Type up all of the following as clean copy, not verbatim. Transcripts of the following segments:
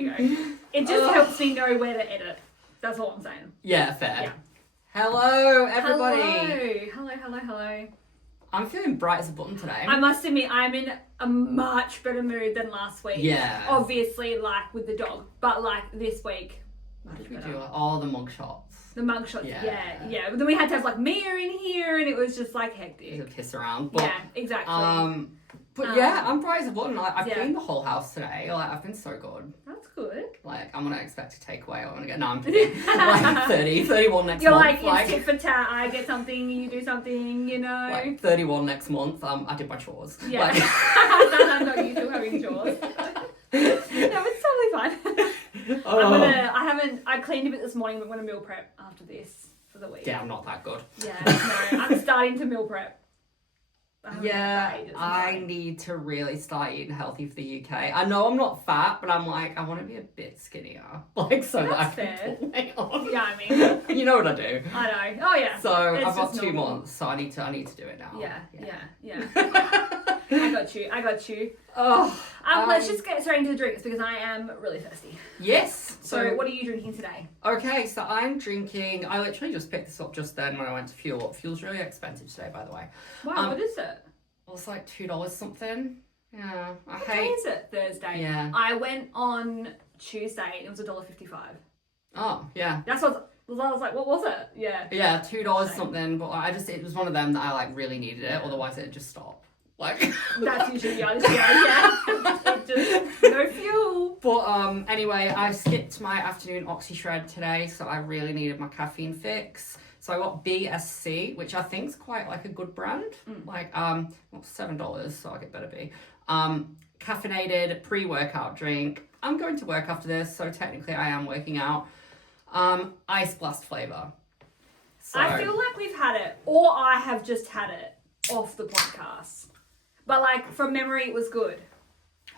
we go. It just helps me know where to edit. That's all I'm saying. Yeah, fair. Yeah. Hello, everybody. Hello. I'm feeling bright as a button today. I must admit, I'm in a much better mood than last week. Yeah. Obviously, like, with the dog. But, like, this week, What did we do? Oh, the mug shots. the mug shots. Yeah. Yeah. But then we had to have, like, Mia in here, and it was just, like, hectic. To piss around. But, Yeah, exactly. But yeah, I'm bright as a button. Like, I've Yeah. cleaned the whole house today. Like, I've been so good. That's good. Like, I'm gonna expect a takeaway. I'm gonna get, no, I'm kidding. Like, 31 next You're month. like, it's tit for tat. I get something, you do something, you know. Like, 31 next month. I did my chores. Yeah. Like, I'm not used to having chores. No, it's totally fine. I cleaned a bit this morning, but I'm going to meal prep after this for the week. yeah, I'm not that good. Yeah, no, I'm starting to meal prep. I need to really start eating healthy for the UK. I know I'm not fat, but I'm like, I want to be a bit skinnier. Like, so that I can pull weight on. Yeah, I mean. You know what I do. I know. Oh, yeah. So It's I've got just 2 normal. months, so I need to do it now. Yeah. I got you. Oh, Let's just get straight into the drinks because I am really thirsty. yes. So what are you drinking today? Okay, so I'm drinking, I literally just picked this up just then when I went to fuel up. Fuel's really expensive today, by the way. Wow, what is it? Well, it's like $2 something. Yeah, What day is it? Thursday. Yeah. I went on Tuesday and it was $1.55. Oh, yeah. That's what I was like, what was it? Yeah. Yeah, $2 something, but it was one of them that I like really needed it, otherwise it'd just stop. Like That's usually the honest, yeah. It just no fuel. But anyway, I skipped my afternoon Oxy Shred today, so I really needed my caffeine fix. So I got BSC, which I think is quite like a good brand. Like well, $7, so I'll get better B. Caffeinated pre-workout drink. I'm going to work after this, so technically I am working out. Ice Blast flavor. So, I feel like we've had it, or I have just had it off the podcast. But like from memory, it was good.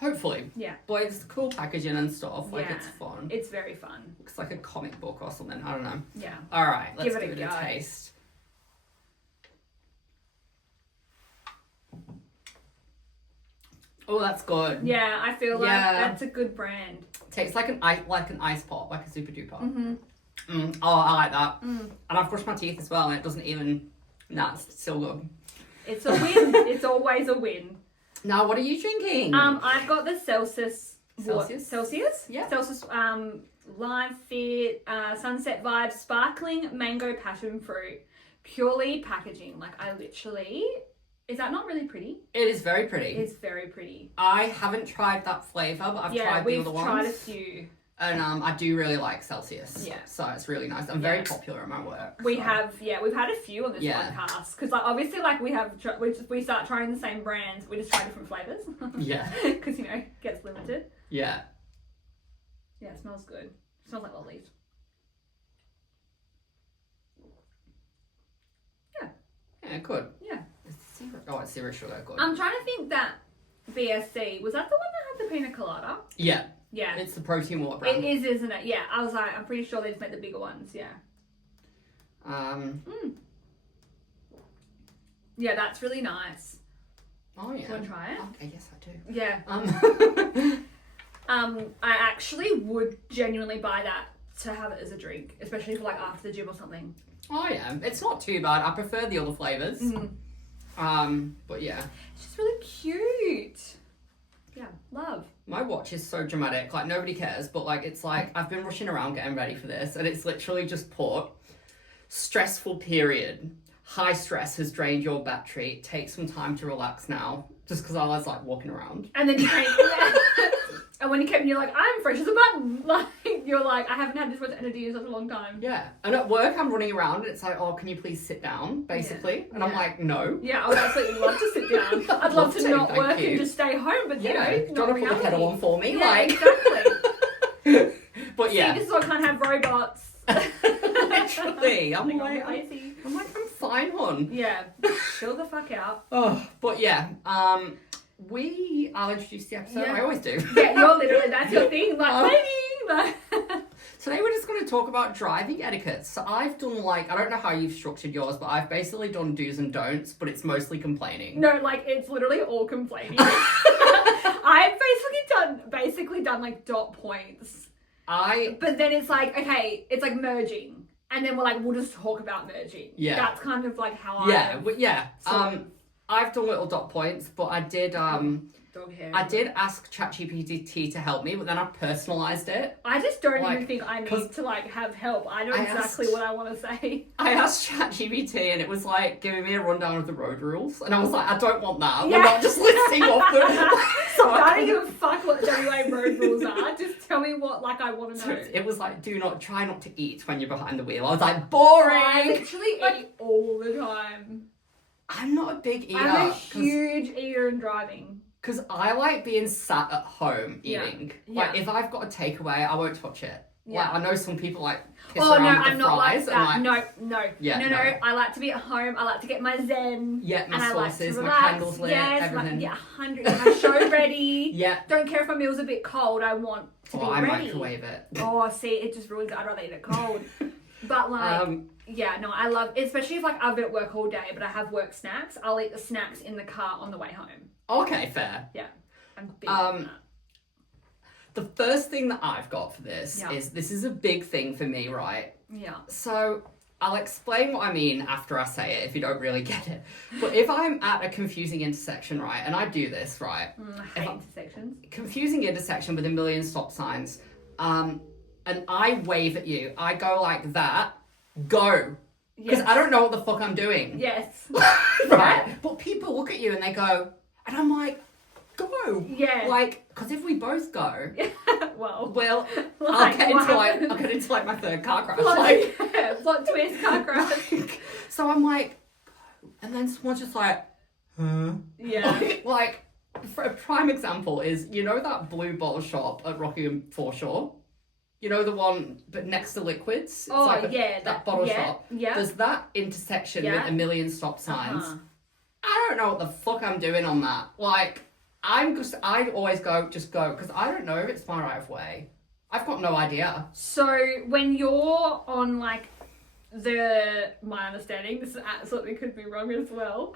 hopefully. Yeah. But it's cool packaging and stuff. Like, it's fun. It's very fun. Looks like a comic book or something. I don't know. Yeah. All right, let's Give give it it a a go. taste. Oh, that's good. Yeah, I feel like that's a good brand. Tastes like an ice pop, like a super duper. Mm-hmm. Oh, I like that. And I've brushed my teeth as well, and it doesn't even. Nah, it's still good. It's a win. It's always a win. Now, what are you drinking? I've got the Celsius. Celsius? Yeah. Celsius. Live Fit, Sunset Vibes, Sparkling Mango Passion Fruit, purely packaging. Like I literally. Is that not really pretty? It is very pretty. It's very pretty. I haven't tried that flavour, but I've tried the other ones. Yeah, we've tried a few. And I do really like Celsius. Yeah. So it's really nice. I'm very popular at my work. We've had a few on this podcast. Because like, obviously like we start trying the same brands, we just try different flavours. Yeah. Because, it gets limited. Yeah. Yeah, it smells good. It smells like lollies. Yeah. Yeah, good. Yeah. It's zero sugar, good. I'm trying to think that BSC, was that the one that had the pina colada? Yeah. Yeah. It's the protein water brand. It is, isn't it? Yeah. I was like, I'm pretty sure they just make the bigger ones. Yeah. Yeah, that's really nice. Oh, yeah. Do you want to try it? Okay, yes, I do. Yeah. I actually would genuinely buy that to have it as a drink, especially for like after the gym or something. Oh, yeah. It's not too bad. I prefer the other flavours. But yeah. It's just really cute. Yeah, love. My watch is so dramatic. Like, nobody cares, but like, it's like, I've been rushing around getting ready for this, and it's literally just put, stressful period. High stress has drained your battery. Take some time to relax now. Just because I was like walking around. And then you came, and when you came, you're like, I'm fresh as a button. Like, you're like, I haven't had this much energy in such a long time. Yeah. And at work, I'm running around, and it's like, oh, can you please sit down, basically? Yeah. And I'm like, no. Yeah, I would absolutely love to sit down. I'd love to not work and just stay home, but Do you want to put the kettle on for me? Yeah, like, exactly. But yeah. See, this is why I can't have robots. Literally. I'm like, I'm fine, hon. Yeah. Chill the fuck out. Oh, but yeah. I'll introduce the episode. Yeah. I always do. Yeah, you're literally, that's your thing. Like, waiting. Like. Today we're just going to talk about driving etiquette. So I've done I don't know how you've structured yours, but I've basically done do's and don'ts, but it's mostly complaining. No, like, it's literally all complaining. I I've basically done like dot points. But then it's like, okay, it's like merging. And then we'll just talk about merging. Yeah. That's kind of like how I've done little dot points, but I did dog hair. I did ask ChatGPT to help me, but then I personalised it. I just don't even think I need to like have help. I know exactly what I want to say. I asked ChatGPT and it was like giving me a rundown of the road rules, and I was like, I don't want that. We're not just listing off them. So I don't give a fuck what the WA road rules are. Just tell me what I want to know. It was like, try not to eat when you're behind the wheel. I was like, boring. I literally eat all the time. I'm not a big eater. I'm a huge eater in driving. Because I like being sat at home eating. Yeah. Like, if I've got a takeaway, I won't touch it. Yeah. Like, I know some people like piss around with I'm the not like fries. that. No. No. I like to be at home. I like to get my zen. Yeah, my and sauces, I like to my candles lit, everything. 100. My show ready. Yeah. Don't care if my meal's a bit cold. I want to be I ready. microwave it. Oh, see, it just ruins it. I'd rather eat it cold. But I love, especially if like I've been at work all day, but I have work snacks. I'll eat the snacks in the car on the way home. Okay, fair. Yeah. I'm big on that. The first thing that I've got for this is a big thing for me, right? Yeah. So I'll explain what I mean after I say it if you don't really get it. But if I'm at a confusing intersection, right, and I do this, right? I hate intersections. Confusing intersection with a million stop signs, and I wave at you, I go like that, go. Because I don't know what the fuck I'm doing. Yes. Right? But people look at you and they go, and I'm like, go. Yeah. Like, because if we both go, well, I'll get into like my third car crash. Plot twist car crash. So I'm like, and then someone's just like, huh? Yeah. Like, for a prime example is, you know that blue bottle shop at Rockingham Foreshore? You know the one, but next to Liquids? It's that bottle shop. Yeah. There's that intersection with a million stop signs. I don't know what the fuck I'm doing on that. Like, I always go, just go, because I don't know if it's my right of way. I've got no idea. So when you're on like my understanding, this absolutely could be wrong as well,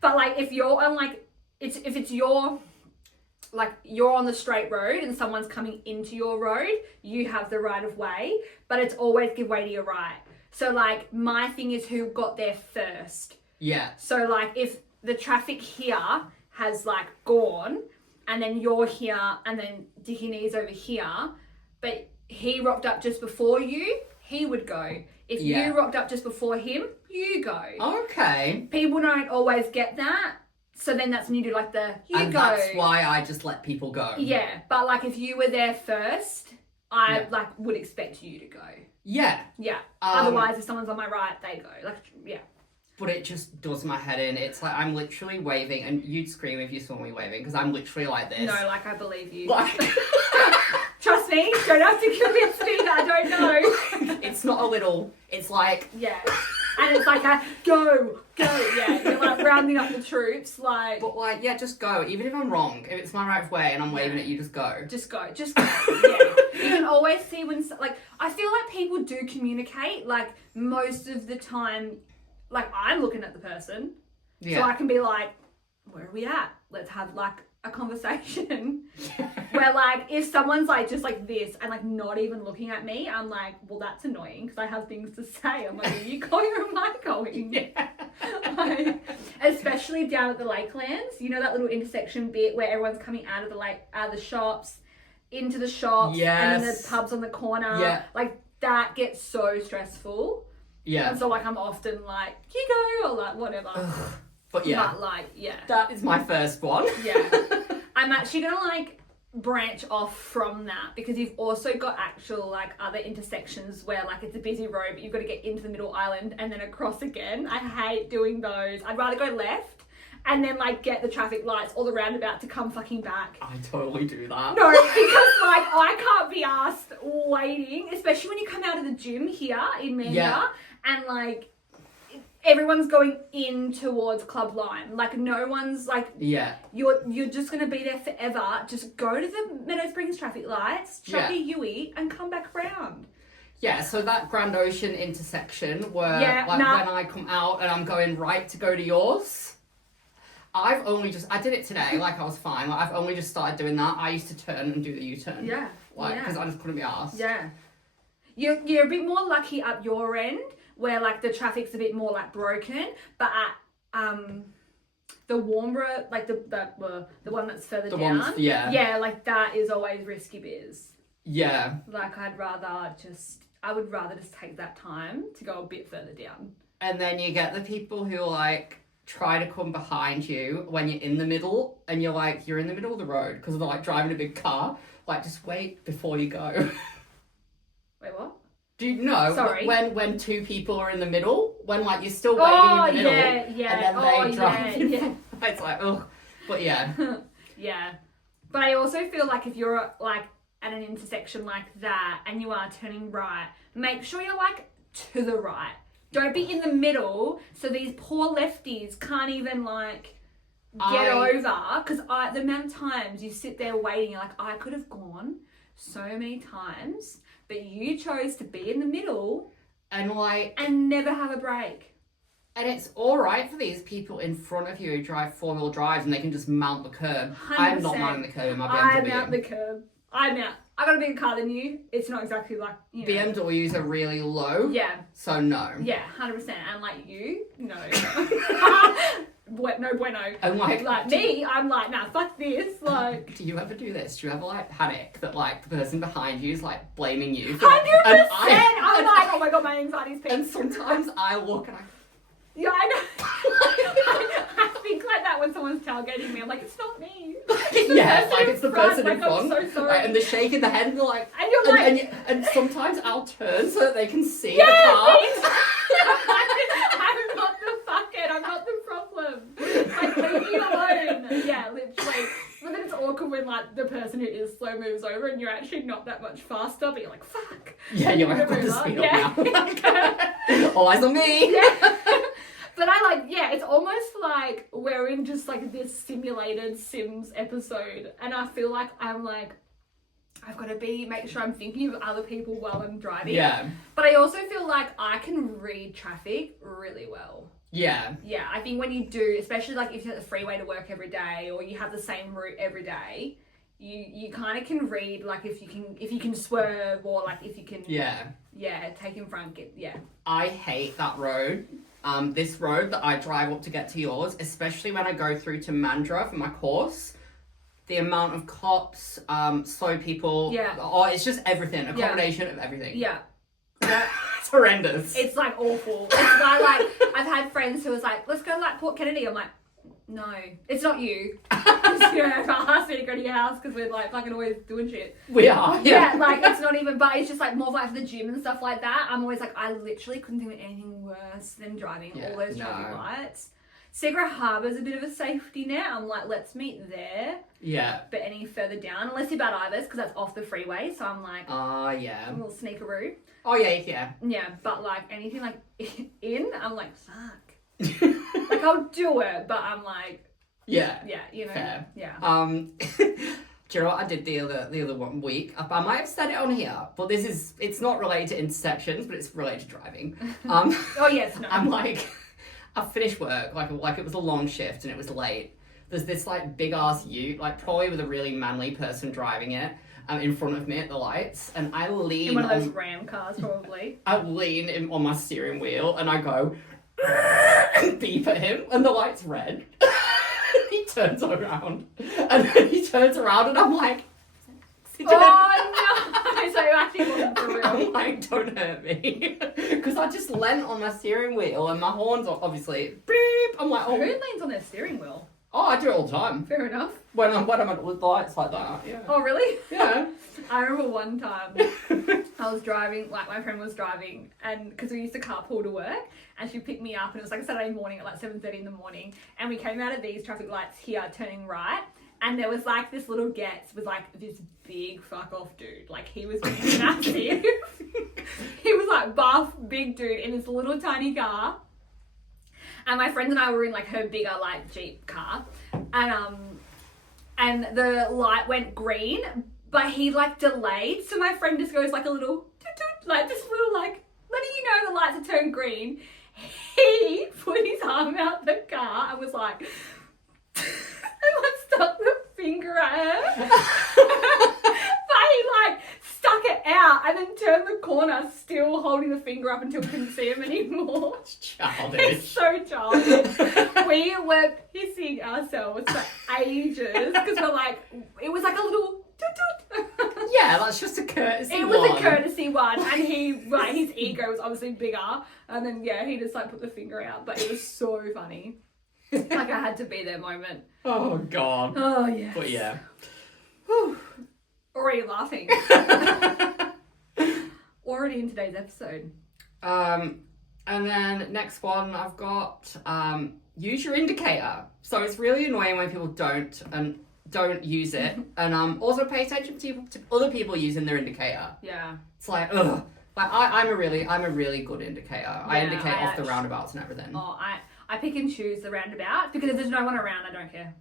but like if you're on like, you're on the straight road and someone's coming into your road, you have the right of way, but it's always give way to your right. So like my thing is who got there first. Yeah. So like if the traffic here has like gone and then you're here and then Dickie Knee's over here, but he rocked up just before you, he would go. If you rocked up just before him, you go. Okay. People don't always get that. So then that's when you do like and go. That's why I just let people go. Yeah. But like if you were there first, I would expect you to go. Yeah. Yeah. Otherwise, if someone's on my right, they go. Like, yeah. But it just does my head in. It's like I'm literally waving, and you'd scream if you saw me waving, because I'm literally like this. No, like I believe you. Like, trust me, don't have to convince me that I don't know. It's not a little, it's like... Yeah. And it's like a go, yeah. You're like rounding up the troops, like... But like, yeah, just go. Even if I'm wrong, if it's my right of way and I'm waving at you, just go. Just go, yeah. You can always see when, like, I feel like people do communicate, like, most of the time, like, I'm looking at the person. Yeah. So I can be like, where are we at? Let's have, like, a conversation. Where, like, if someone's, like, just like this and, like, not even looking at me, I'm like, well, that's annoying because I have things to say. I'm like, are you going or am I going? Yeah. Like, especially down at the Lakelands. You know that little intersection bit where everyone's coming out of the out of the shops, into the shops, and then the pubs on the corner. Yeah. Like, that gets so stressful. Yeah. And so, like, I'm often like, you go, or like, whatever. Ugh. But yeah. But, like, yeah. That is my first one. Yeah. I'm actually going to, like, branch off from that because you've also got actual, like, other intersections where, like, it's a busy road, but you've got to get into the middle island and then across again. I hate doing those. I'd rather go left and then, like, get the traffic lights or the roundabout to come fucking back. I totally do that. No, because, like, I can't be asked waiting, especially when you come out of the gym here in Manda and, like, everyone's going in towards Club Line. Like, no one's, like... Yeah. You're just going to be there forever. Just go to the Meadow Springs traffic lights, chuck your Yui, and come back round. Yeah, so that Grand Ocean intersection where, when I come out and I'm going right to go to yours, I did it today, like I was fine. Like I've only just started doing that. I used to turn and do the U-turn. Yeah. Like, because I just couldn't be arsed. Yeah. You're a bit more lucky up your end, where like the traffic's a bit more like broken, but at the Warmborough, like the one that's further down. Yeah, like that is always risky biz. Yeah. Like I would rather just take that time to go a bit further down. And then you get the people who like try to come behind you when you're in the middle, and you're in the middle of the road because they're like driving a big car. Like, just wait before you go. Wait, what? Do you know? Sorry. When two people are in the middle, when like you're still waiting in the middle, and then they drive. Yeah. It's like, ugh. But yeah. Yeah. But I also feel like if you're like at an intersection like that and you are turning right, make sure you're like to the right. Don't be in the middle so these poor lefties can't even like get over. Because the amount of times you sit there waiting, you're like, I could have gone so many times, but you chose to be in the middle and never have a break. And it's all right for these people in front of you who drive 4-wheel drives and they can just mount the curb. 100%. I'm not mounting the curb in my BMW. I mount the curb. I got a bigger car than you. It's not exactly like, you know. BMWs are really low. Yeah. So no. Yeah, 100%. And like you, no. No bueno. And like me, I'm like, nah, fuck this. Like, do you ever do this? Do you ever like panic that like the person behind you is like blaming you? 100%. I'm like, oh my god, my anxiety's peaked. And sometimes I look and yeah, I know. I think like that when someone's tailgating me. I'm like, it's not me. It's the person in front. I'm so sorry. Right, and they're shaking their head and they're like, and you're like, and sometimes I'll turn so that they can see the car. I'm not the fuckhead. I'm not the problem. Like, leave me alone. Yeah, literally. But then it's awkward when like the person who is slow moves over and you're actually not that much faster, but you're like, fuck. Yeah, you're like, I've got to speed up now. All eyes on me. Yeah. But it's almost like we're in just like this simulated Sims episode, and I feel like I'm like, I've got to make sure I'm thinking of other people while I'm driving. Yeah. But I also feel like I can read traffic really well. Yeah. Yeah, I think when you do, especially like if you're at the freeway to work every day or you have the same route every day, you kind of can read like if you can swerve or like if you can take in front. I hate that road. This road that I drive up to get to yours, especially when I go through to Mandurah for my course. The amount of cops, slow people. Yeah. Oh, it's just everything. A combination of everything. Yeah. It's horrendous. It's like awful. It's why I've had friends who was like, let's go to like Port Kennedy. I'm like, no, it's not you. If I asked me to go to your house because we're like fucking always doing shit. We are. Yeah, like it's not even, but it's just like more like for the gym and stuff like that. I'm always like, I literally couldn't think of anything worse than driving all those traffic lights. Secret Harbour's a bit of a safety net. I'm like, let's meet there. Yeah. But any further down, unless you're Bad Ibis, because that's off the freeway. So I'm like, a little sneakaroo. Oh, yeah. Yeah, but like anything like in, I'm like, fuck. Like I'll do it, but I'm like, yeah, you know, fair. Yeah. Do you know what I did the other 1 week? I might have said it on here, but it's not related to intersections, but it's related to driving. Oh yes, no. I'm like, I finished work like it was a long shift and it was late. There's this like big ass ute, like probably with a really manly person driving it, in front of me at the lights, and I lean in one of those Ram cars, probably. I lean on my steering wheel and I go and beep at him, and the light's red. He turns around, and I'm like, oh no! So you actually wasn't for real. I'm like, don't hurt me, because I just leant on my steering wheel, and my horns are obviously beep. I'm like, oh. Who leans on their steering wheel? Oh, I do it all the time. Fair enough. When I'm at the lights like that. Yeah. Oh really? Yeah. I remember one time I was driving, like my friend was driving, and because we used to carpool to work, and she picked me up, and it was like a Saturday morning at like 7:30 in the morning, and we came out of these traffic lights here turning right, and there was like this little Getz with like this big fuck off dude, like he was massive. He was like buff, big dude in this little tiny car. And my friend and I were in like her bigger like Jeep car, and the light went green, but he like delayed, so my friend just goes like a little like this little like letting you know the lights are turned green. He put his arm out the car and was like, Someone stuck the finger at her. But he like stuck it out and then turned the corner, still holding the finger up until we couldn't see him anymore. It's childish. It's so childish. We were pissing ourselves for ages because we're like, it was like a little toot toot. Yeah, that's just a courtesy It was a courtesy one, and he, like, his ego was obviously bigger, and then, yeah, he just, like, put the finger out, but it was so funny. Like, I had to be that moment. Oh, God. Oh, yeah. But, yeah. Whew. Already laughing. Already in today's episode. And then next one I've got, use your indicator. So it's really annoying when people don't use it, and also pay attention to other people using their indicator. Yeah. It's like, ugh. Like I'm a really good indicator. Yeah, I indicate off the roundabouts and everything. Oh, I pick and choose the roundabout because if there's no one around, I don't care.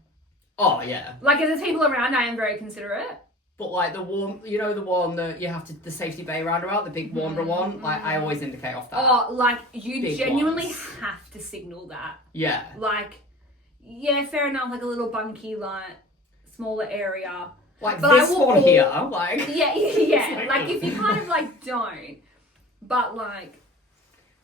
Oh yeah. Like if there's people around, I am very considerate. But like the one, you know, the one that you have to, the Safety Bay roundabout, the big Warmborough one, like I always indicate off that. Oh, like you big genuinely ones. have to signal that. Yeah. Like, yeah, fair enough, like a little bunky, like, smaller area. Like but this one here, like... Yeah, like if you kind of, like, don't, but, like,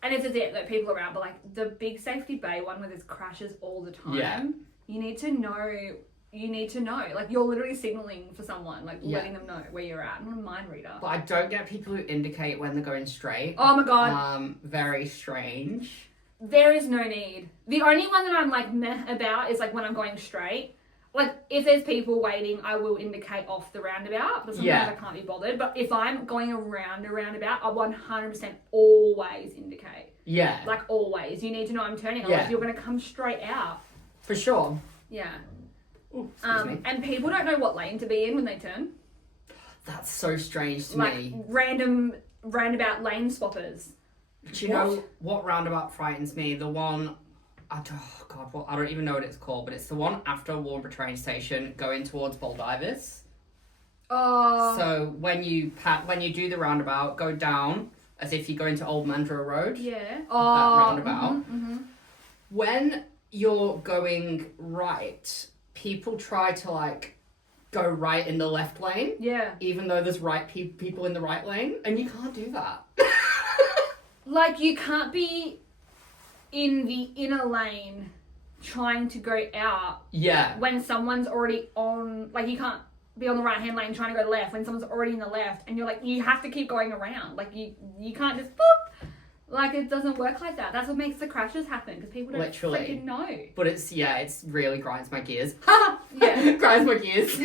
and if there's, like, people around, but, like, the big Safety Bay one where there's crashes all the time, you need to know, like, you're literally signalling for someone, like, letting them know where you're at. I'm not a mind reader. But I don't get people who indicate when they're going straight. Oh, my God. Very strange. There is no need. The only one that I'm, like, meh about is, like, when I'm going straight. Like, if there's people waiting, I will indicate off the roundabout, but sometimes I can't be bothered. But if I'm going around a roundabout, I 100% always indicate. Yeah. Like, always. You need to know I'm turning. Otherwise, you're going to come straight out. For sure. Yeah. Ooh, excuse me. And people don't know what lane to be in when they turn. That's so strange to me. Like, random roundabout lane swappers. Do you know what roundabout frightens me? The one... I don't even know what it's called, but it's the one after Warmborough train station going towards Baldivis. Oh. So when you do the roundabout, go down as if you go into Old Mandra Road. Yeah. That roundabout. When you're going right, people try to like go right in the left lane. Yeah. Even though there's people in the right lane, and you can't do that. Like you can't be in the inner lane trying to go out when someone's already on, like you can't be on the right hand lane trying to go left when someone's already in the left, and you're like, you have to keep going around, like you can't just boop, like it doesn't work like that. That's what makes the crashes happen, because people don't freaking know. But it's really grinds my gears. Grinds my gears.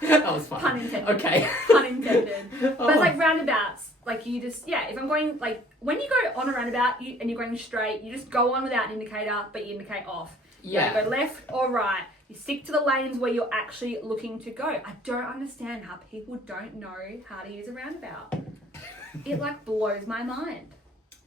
That was fun. Pun intended. Okay. Pun intended. But it's like roundabouts. Like you just, if I'm going, like when you go on a roundabout and you're going straight, you just go on without an indicator, but you indicate off. You go left or right. You stick to the lanes where you're actually looking to go. I don't understand how people don't know how to use a roundabout. It like blows my mind.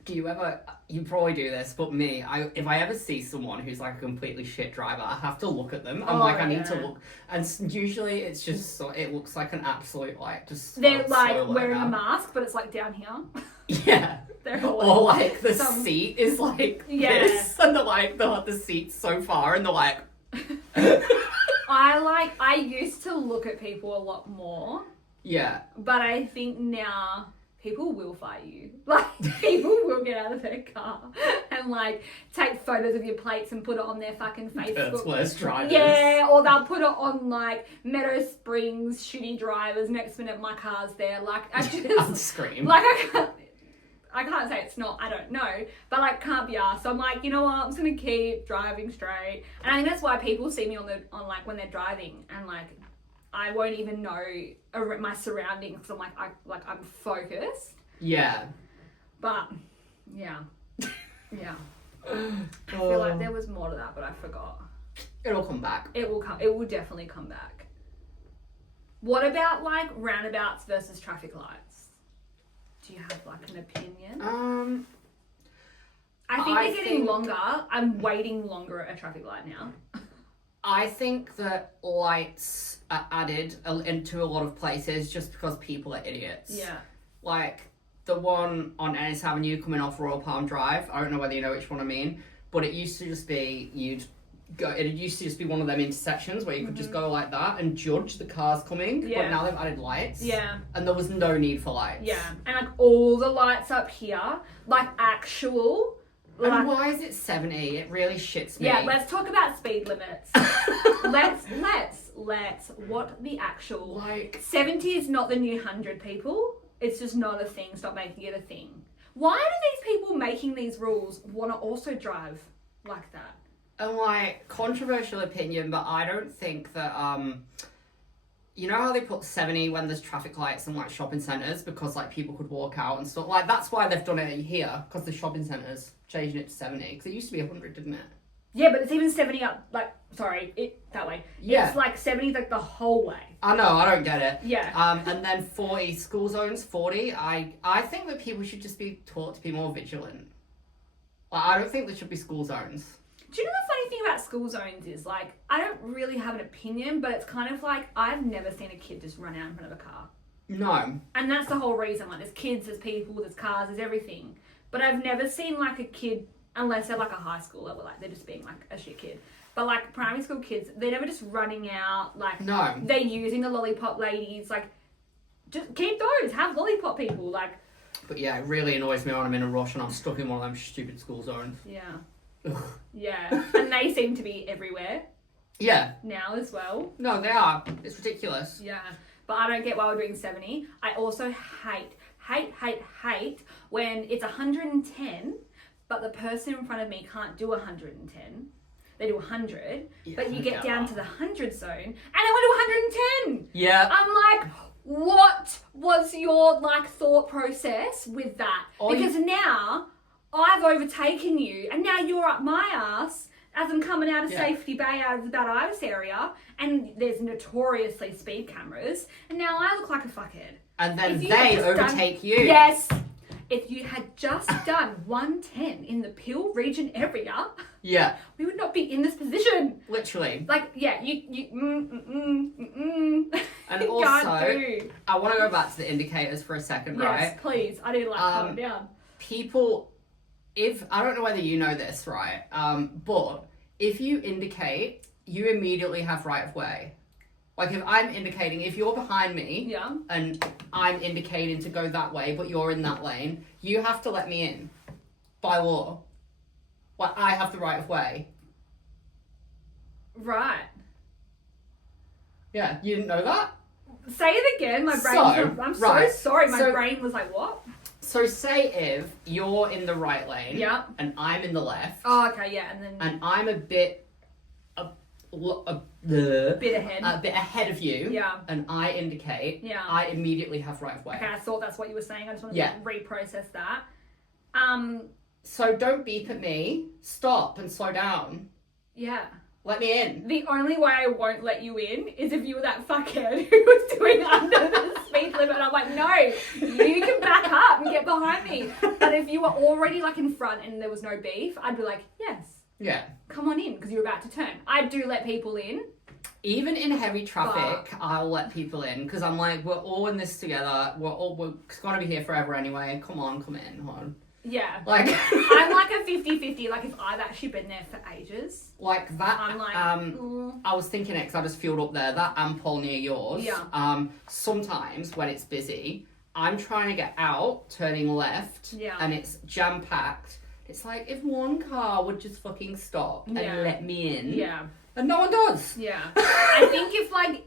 Do you ever, you probably do this, but me, if I ever see someone who's like a completely shit driver, I have to look at them. I need to look. And usually it's just, so it looks like an absolute, like, just... They're like wearing a mask, but it's like down here. Yeah. They're always or like the seat is like this, and the seat's so far, and they're like... I used to look at people a lot more. Yeah. But I think now... people will fight you. Like, people will get out of their car and, like, take photos of your plates and put it on their fucking Facebook. That's worse drivers. Yeah, or they'll put it on, like, Meadow Springs, shitty drivers. Next minute, my car's there. Like, I just... I'd scream. Like, I can't say it's not, I don't know. But, like, can't be asked. So I'm like, you know what? I'm just going to keep driving straight. And I think that's why people see me on like, when they're driving and, like... I won't even know my surroundings because I'm focused. Yeah. But, yeah. Yeah. I feel like there was more to that, but I forgot. It'll come back. It will definitely come back. What about, like, roundabouts versus traffic lights? Do you have, like, an opinion? I think they're getting longer. I'm waiting longer at a traffic light now. I think that lights are added into a lot of places just because people are idiots. Yeah. Like the one on Ennis Avenue coming off Royal Palm Drive. I don't know whether you know which one I mean, but it used to just be go. It used to just be one of them intersections where you could just go like that and judge the cars coming. Yeah. But now they've added lights. Yeah. And there was no need for lights. Yeah. And like all the lights up here, like actual. Like, and why is it 70? It really shits me. Yeah, let's talk about speed limits. let's what the actual like 70 is not the new 100, people. It's just not a thing. Stop making it a thing. Why do these people making these rules want to also drive like that? And like, controversial opinion, but I don't think that you know how they put 70 when there's traffic lights and like shopping centres because like people could walk out and stuff? Like, that's why they've done it here, because the shopping centres, changing it to 70, because it used to be 100, didn't it? Yeah, but it's even 70 up, like, sorry, that way. Yeah. It's like 70 like the whole way. I know, I don't get it. Yeah. And then 40, school zones, 40, I think that people should just be taught to be more vigilant. Like, I don't think there should be school zones. Do you know the funny thing about school zones is, like, I don't really have an opinion, but it's kind of like, I've never seen a kid just run out in front of a car. No. And that's the whole reason. Like, there's kids, there's people, there's cars, there's everything. But I've never seen, like, a kid, unless they're, like, a high schooler, where, like, they're just being, like, a shit kid. But, like, primary school kids, they're never just running out, like, no. They're using the lollipop ladies, like, just keep those, have lollipop people, like. But yeah, it really annoys me when I'm in a rush and I'm stuck in one of them stupid school zones. Yeah. Ugh. Yeah. And they seem to be everywhere. Yeah. Now as well. No, they are. It's ridiculous. Yeah. But I don't get why we're doing 70. I also hate when it's 110, but the person in front of me can't do 110. They do 100, yeah, but you get down to the 100 zone and they want to 110. Yeah. I'm like, what was your like thought process with that? Because now I've overtaken you and now you're up my ass as I'm coming out of Safety Bay, out of the Bad Iris area, and there's notoriously speed cameras, and now I look like a fuckhead. And then they overtake you. Yes. If you had just done 110 in the Peel region area, yeah, we would not be in this position. Literally. Like, yeah, And also, I want to go back to the indicators for a second, right? Yes, please. I need to like calm down. People, I don't know whether you know this, right? But if you indicate, you immediately have right of way. Like, if I'm indicating, if you're behind me and I'm indicating to go that way, but you're in that lane, you have to let me in by law. Like, I have the right of way. Right. Yeah, you didn't know that? Say it again. My brain. I'm so sorry. My brain was like, what? So say if you're in the right lane and I'm in the left. Oh, okay, yeah. And I'm a bit ahead of you. Yeah. And I indicate. Yeah. I immediately have right of way. Okay, I thought that's what you were saying. I just wanted to reprocess that. So don't beep at me. Stop and slow down. Yeah. Let me in. The only way I won't let you in is if you were that fuckhead who was doing under the speed limit. And I'm like, no, you can back up and get behind me. But if you were already like in front and there was no beef, I'd be like, yes. Yeah. Come on in because you're about to turn. I do let people in. Even in heavy traffic, I'll let people in because I'm like, we're all in this together. We're going to be here forever anyway. Come in. Hold on. Yeah. Like I'm like a 50-50. Like if I've actually been there for ages. Like that. I'm like, I was thinking it because I just fueled up there. That Ampol near yours. Yeah. Sometimes when it's busy, I'm trying to get out, turning left. Yeah. And it's jam packed. It's like if one car would just fucking stop and let me in. Yeah. And no one does. Yeah. I think if like.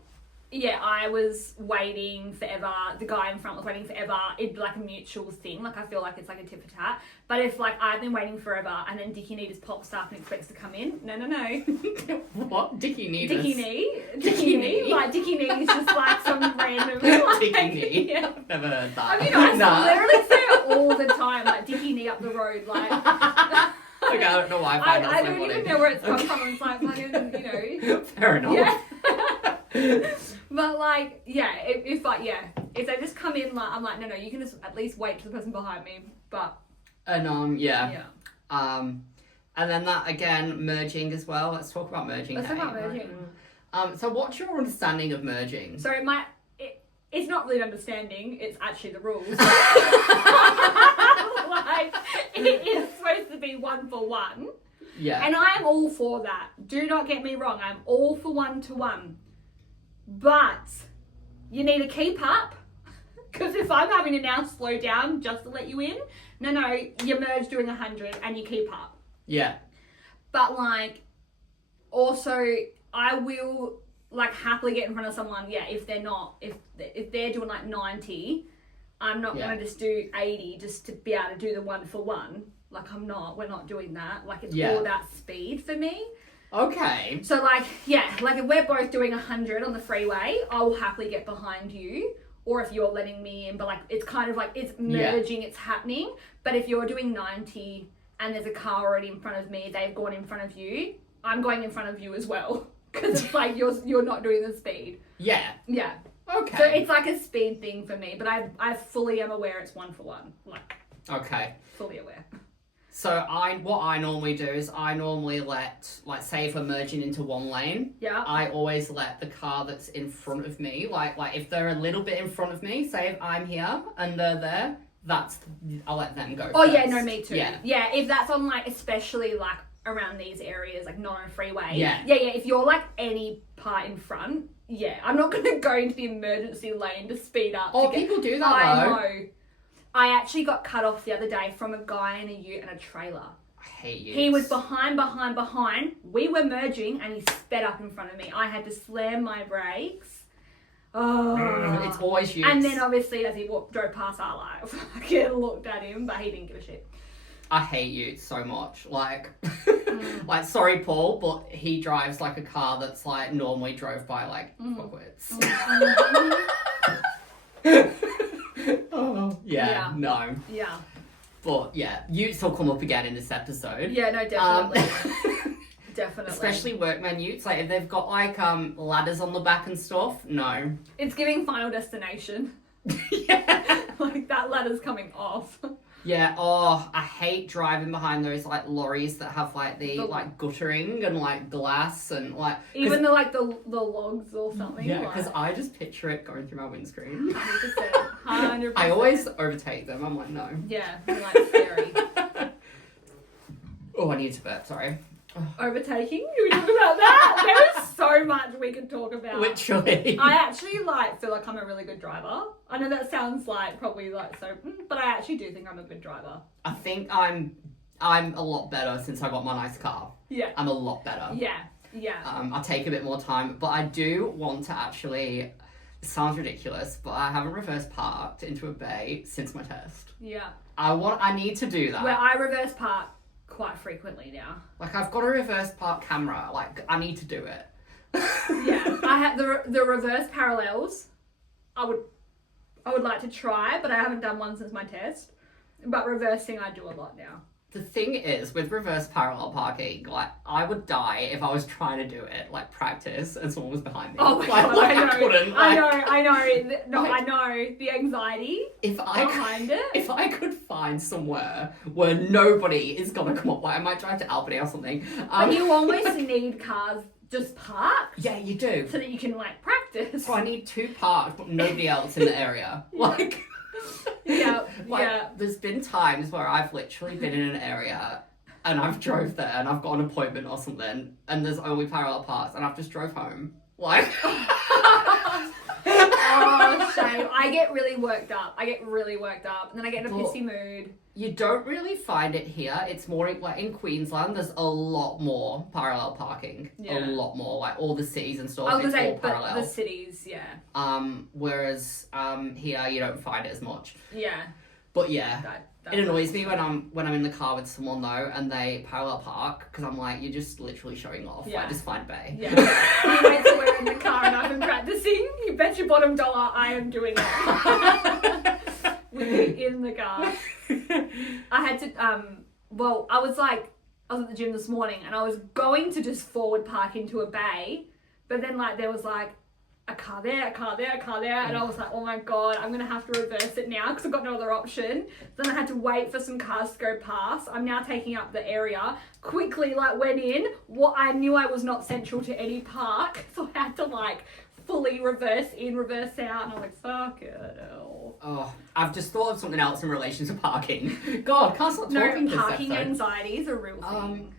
Yeah, I was waiting forever. The guy in front was waiting forever. It'd be like a mutual thing. Like, I feel like it's like a tit for tat. But if, like, I've been waiting forever and then Dickie Knee just pops up and expects to come in, no. What? Dickie Knee? Dickie Knee? Like, Dickie Knee is just like some random... Like, Dickie Knee? Yeah. Never heard that. I mean, I literally say it all the time. Like, Dickie Knee up the road, like... Okay, I don't know why I don't even know where it's come from. It's like, fucking, you know... Fair enough. Yeah. But like, yeah, if they just come in, like, I'm like, no, you can just at least wait for the person behind me. But and and then that again, merging as well. Let's talk about merging. Let's talk about merging. So what's your understanding of merging? So it's not really understanding. It's actually the rules. Like it is supposed to be 1 for 1. Yeah. And I'm all for that. do not get me wrong, I'm all for 1-to-1. But you need to keep up. Because if I'm having to now slow down just to let you in, no, you merge doing 100 and you keep up. Yeah. But like, also, I will like happily get in front of someone. Yeah, if they're doing like 90, I'm not gonna just do 80 just to be able to do the 1-for-1. Like we're not doing that. Like it's all about speed for me. Okay. So like, like if we're both doing 100 on the freeway, I will happily get behind you. Or if you're letting me in, but like, it's kind of like, it's merging, it's happening. But if you're doing 90 and there's a car already in front of me, they've gone in front of you, I'm going in front of you as well. Because it's like, you're not doing the speed. Yeah. Yeah. Okay. So it's like a speed thing for me, but I fully am aware it's 1-for-1. Like. Okay. Fully aware. So what I normally do is I normally let, like, say if we're merging into one lane, I always let the car that's in front of me, like if they're a little bit in front of me, say if I'm here and they're there, I'll let them go first. Yeah, no, me too. Yeah, if that's on like, especially like around these areas, like not on a freeway. Yeah, if you're like any part in front, I'm not going to go into the emergency lane to speed up. People do that I though. know. I actually got cut off the other day from a guy in a ute and a trailer. I hate utes. He was behind. We were merging and he sped up in front of me. I had to slam my brakes. Oh. It's always utes. And then obviously as he drove past our life, I looked at him, but he didn't give a shit. I hate utes so much. Like, like, sorry, Paul, but he drives like a car that's like normally drove by like fuckwits. No. Yeah. But utes will come up again in this episode. Yeah, no, definitely. Definitely. Especially workman utes, like if they've got like ladders on the back and stuff, no. It's giving Final Destination. Like that ladder's coming off. Yeah, I hate driving behind those like lorries that have like the like guttering and like glass and like even the like the logs or something. Yeah, because I just picture it going through my windscreen. 100%. I always overtake them. I'm like, no. Yeah, they're like scary. Oh, I need to burp. Sorry. Overtaking? Can we talk about that? There is so much we could talk about. Literally. I actually feel like I'm a really good driver. I know that sounds like probably like so, but I actually do think I'm a good driver. I think I'm a lot better since I got my nice car. Yeah. I'm a lot better. Yeah. I take a bit more time, but I do want to actually. It sounds ridiculous, but I haven't reverse parked into a bay since my test. Yeah. I need to do that. Where I reverse park quite frequently now. Like I've got a reverse park camera. Like I need to do it. Yeah, I had the reverse parallels. I would like to try, but I haven't done one since my test. But reversing, I do a lot now. The thing is, with reverse parallel parking, like I would die if I was trying to do it, like practice, and someone was behind me. Oh my god, I know. I couldn't. I know. No, like, I know the anxiety behind it. If I could find somewhere where nobody is gonna come up, like I might drive to Albany or something. But you almost need cars just parked. Yeah, you do. So that you can like practice. So I need 2 parked, but nobody else in the area. Like. There's been times where I've literally been in an area and I've drove there and I've got an appointment or something and there's only parallel parks and I've just drove home. Like oh, shame. I get really worked up and then I get in a pissy mood. You don't really find it here. It's more like in Queensland, there's a lot more parallel parking. Yeah. A lot more. Like all the cities and stuff. I was gonna say, all parallel. But the cities, yeah. Whereas here you don't find it as much. Yeah. But yeah. It annoys me when I'm in the car with someone though and they parallel park because I'm like, you're just literally showing off. Yeah. Like, just find bay. Yeah. You wait till we're in the car and I've been practicing. You bet your bottom dollar I am doing it. With you in the car. I had to, I was at the gym this morning and I was going to just forward park into a bay, but then like there was like a car there, and I was like, oh my god, I'm gonna have to reverse it now because I've got no other option. Then I had to wait for some cars to go past. I'm now taking up the area. Quickly went in. What I knew I was not central to any park, so I had to fully reverse in, reverse out, and I'm like, fuck it. Oh, I've just thought of something else in relation to parking. God, can't stop talking. No, parking anxiety is a real thing.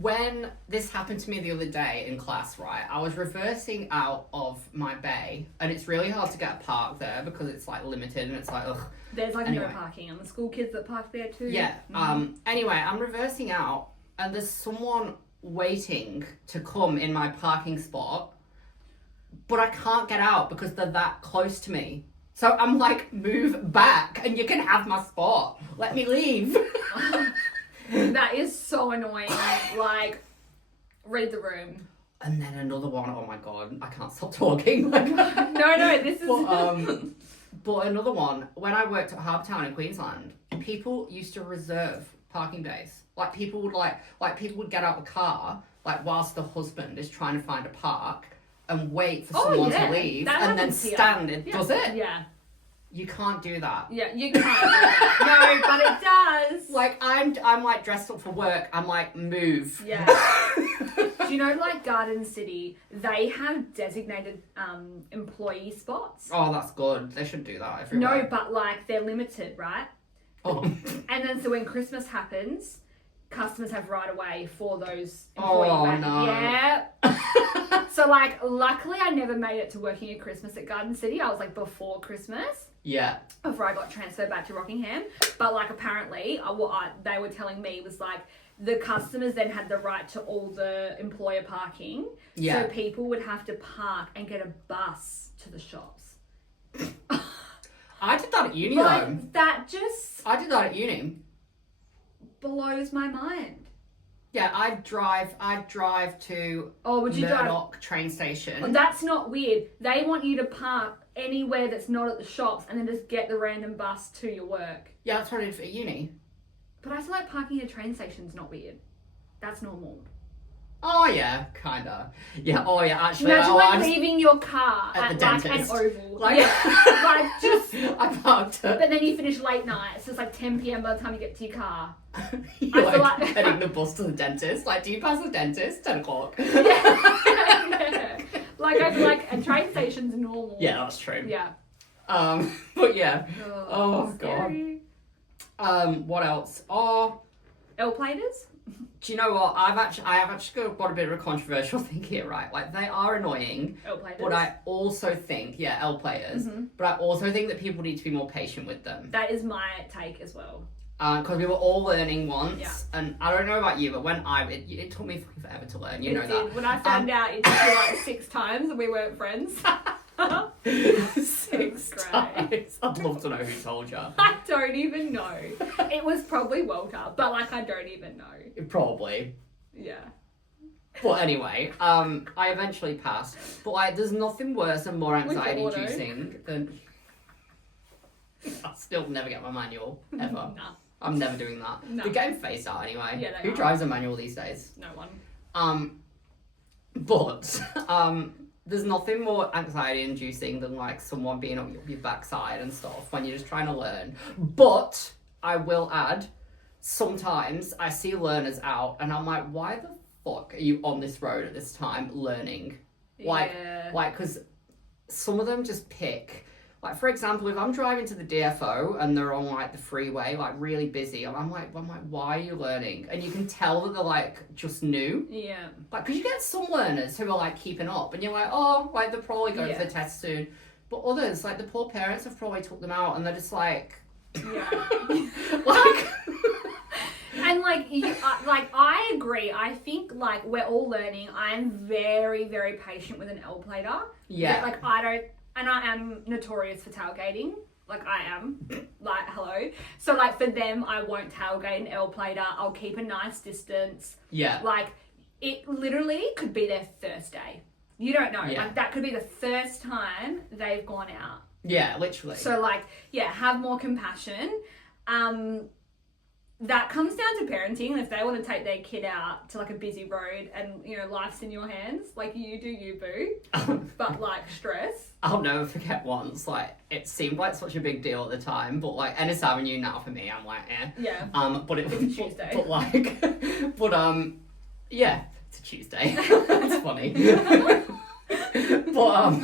when this happened to me the other day in class, right, I was reversing out of my bay, and it's really hard to get a park there because it's like limited, and it's like, ugh. There's like no parking, and the school kids that park there too. Yeah. Anyway, I'm reversing out, and there's someone waiting to come in my parking spot, but I can't get out because they're that close to me. So I'm like, move back, and you can have my spot. Let me leave. That is so annoying. Like, read the room. And then another one, oh my god, I can't stop talking. Like, no, this is... But another one, when I worked at Harbour Town in Queensland, people used to reserve parking days. Like, people would get out the car, like, whilst the husband is trying to find a park, and wait for someone to leave, and then stand. It does it? Yeah. You can't do that. Yeah, you can't do that. No, but it does. Like, I'm like dressed up for work. I'm like, move. Yeah. Do you know, like Garden City, they have designated employee spots? Oh, that's good. They should do that everywhere. No, but like they're limited, right? Oh. And then so when Christmas happens, customers have right away for those employee no. Yeah. So like, luckily I never made it to working at Christmas at Garden City. I was like before Christmas. Yeah. Before I got transferred back to Rockingham. But like apparently, what they were telling me was like, the customers then had the right to all the employer parking. Yeah. So people would have to park and get a bus to the shops. I did that at uni like, though. That just... I did that at uni. blows my mind. Yeah, I'd drive to Murdoch train station. Well, that's not weird. They want you to park anywhere that's not at the shops and then just get the random bus to your work. Yeah, that's what I did for uni. But I feel like parking at a train station's not weird. That's normal. Oh yeah, kinda. Yeah. Oh yeah. Actually, imagine leaving your car at the like dentist. an oval. Like, yeah, like just. I parked it. But then you finish late night, so it's like 10 p.m. by the time you get to your car. You're like heading the bus to the dentist. Like, do you pass the dentist? 10 o'clock. Yeah. Like I feel like a train station's normal. Yeah, that's true. Yeah. But yeah. Oh god. What else? Oh. L-platers? Do you know what? I have actually got a bit of a controversial thing here, right? Like, they are annoying. L-platers. But I also think, L-players. Mm-hmm. But I also think that people need to be more patient with them. That is my take as well. Because we were all learning once, and I don't know about you, but when it took me forever to learn. You know that. When I found out, it took me like 6 times, and we weren't friends. 6 times. I'd love to know who told you. I don't even know. It was probably Walter, but like I don't even know. Probably. Yeah. But anyway, I eventually passed. But like, there's nothing worse and more anxiety-inducing than. I'll still never get my manual ever. Nah. I'm never doing that. No. They're getting phased out anyway. Yeah, Who drives a manual these days? No one. But there's nothing more anxiety inducing than like someone being on your backside and stuff when you're just trying to learn. But I will add, sometimes I see learners out and I'm like, why the fuck are you on this road at this time learning? Like, because some of them just pick. Like, for example, if I'm driving to the DFO and they're on, like, the freeway, like, really busy, I'm like, why are you learning? And you can tell that they're, like, just new. Yeah. Like, because you get some learners who are, like, keeping up, and you're like, oh, like, they're probably going for the test soon. But others, like, the poor parents have probably took them out, and they're just like... Yeah. like... And, like, I agree. I think, like, we're all learning. I'm very, very patient with an L-plater. Yeah. Like, I am notorious for tailgating. Like, I am. Like, hello. So, like, for them, I won't tailgate an L-plater. I'll keep a nice distance. Yeah. Like, it literally could be their first day. You don't know. Yeah. Like, that could be the first time they've gone out. Yeah, literally. So, like, yeah, have more compassion. That comes down to parenting. And if they want to take their kid out to, like, a busy road and, you know, life's in your hands, like, you do you, boo. But, like, stress. I'll never forget once, like, it seemed like such a big deal at the time, but, like, Ennis Avenue now for me, I'm like, eh. Yeah. But it was a Tuesday. But, like, yeah, it's a Tuesday. It's funny. But,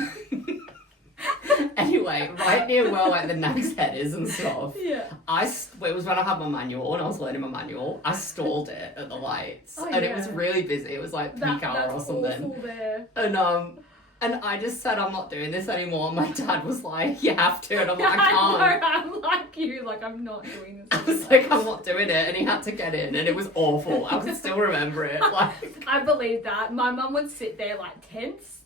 Anyway, right near where like the Nag's Head is and stuff. Yeah. It was when I had my manual and I was learning my manual. I stalled it at the lights, and it was really busy. It was like peak hour or something. Awful there. And I just said, I'm not doing this anymore. And my dad was like, you have to. And I'm like, I can't. I'm like you. Like, I'm not doing this. I was like, I'm not doing it. And he had to get in. And it was awful. I can still remember it. Like, I believe that. My mum would sit there like tense.